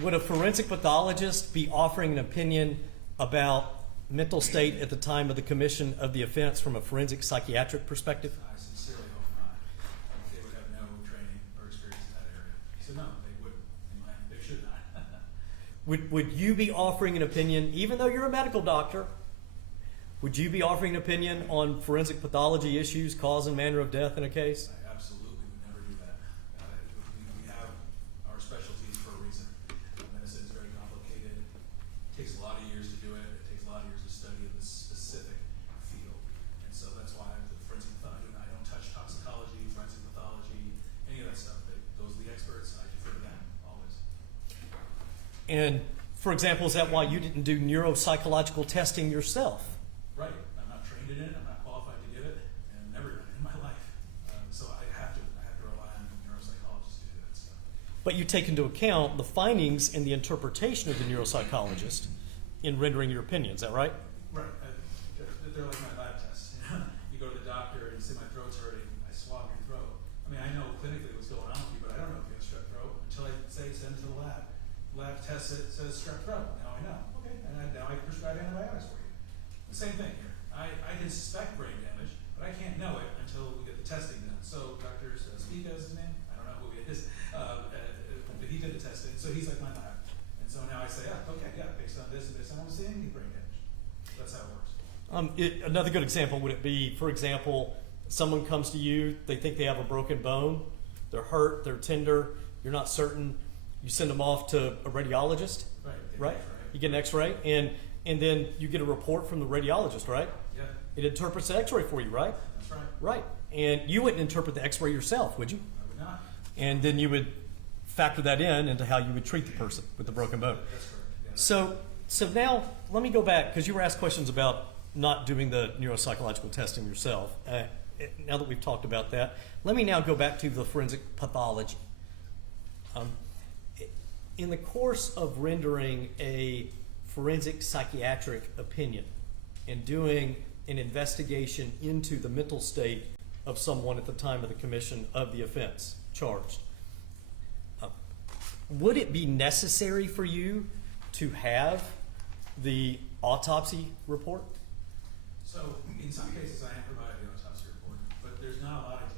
would a forensic pathologist be offering an opinion about mental state at the time of the commission of the offense from a forensic psychiatric perspective? I sincerely hope not. They would have no training or experience in that area. So no, they wouldn't. They should not. Would you be offering an opinion, even though you're a medical doctor, would you be offering an opinion on forensic pathology issues, cause and manner of death in a case? I absolutely would never do that. We have our specialties for a reason. Medicine is very complicated. It takes a lot of years to do it. It takes a lot of years to study this specific field. And so that's why the forensic pathology, I don't touch toxicology, forensic pathology, any of that stuff. Those are the experts. I defer to them always. And, for example, is that why you didn't do neuropsychological testing yourself? Right. I'm not trained in it. I'm not qualified to give it, and never done it in my life. So I have to rely on neuropsychologists to do that stuff. but you take into account the findings and the interpretation of the neuropsychologist in rendering your opinion. Is that right? Right. They're like my lab tests. You go to the doctor and you say my throat's hurting. I swab your throat. I mean, I know clinically what's going on with you, but I don't know if you have strep throat until I say send it to the lab. Lab tests it, says strep throat. Now I know. Okay. And now I prescribe antibiotics for you. The same thing here. I can suspect brain damage, but I can't know it until we get the testing done. So Dr. Spica is his name. I don't know who he is, but he did the testing. So he's like my lab. And so now I say, okay, yeah, based on this and this, I don't see any brain damage. That's how it works. Another good example would it be, for example, someone comes to you, they think they have a broken bone, they're hurt, they're tender, you're not certain, you send them off to a radiologist, right? You get an X-ray, and then you get a report from the radiologist, right? Yeah, It interprets the X-ray for you, right? that's right. Right. And you wouldn't interpret the X-ray yourself, would you? I would not. And then you would factor that in into how you would treat the person with the broken bone. That's correct. Yeah. So now let me go back, because you were asked questions about not doing the neuropsychological testing yourself. Now that we've talked about that, let me now go back to the forensic pathology. In the course of rendering a forensic psychiatric opinion and doing an investigation into the mental state of someone at the time of the commission of the offense charged, would it be necessary for you to have the autopsy report? So in some cases, I am provided the autopsy report, but there's not a lot of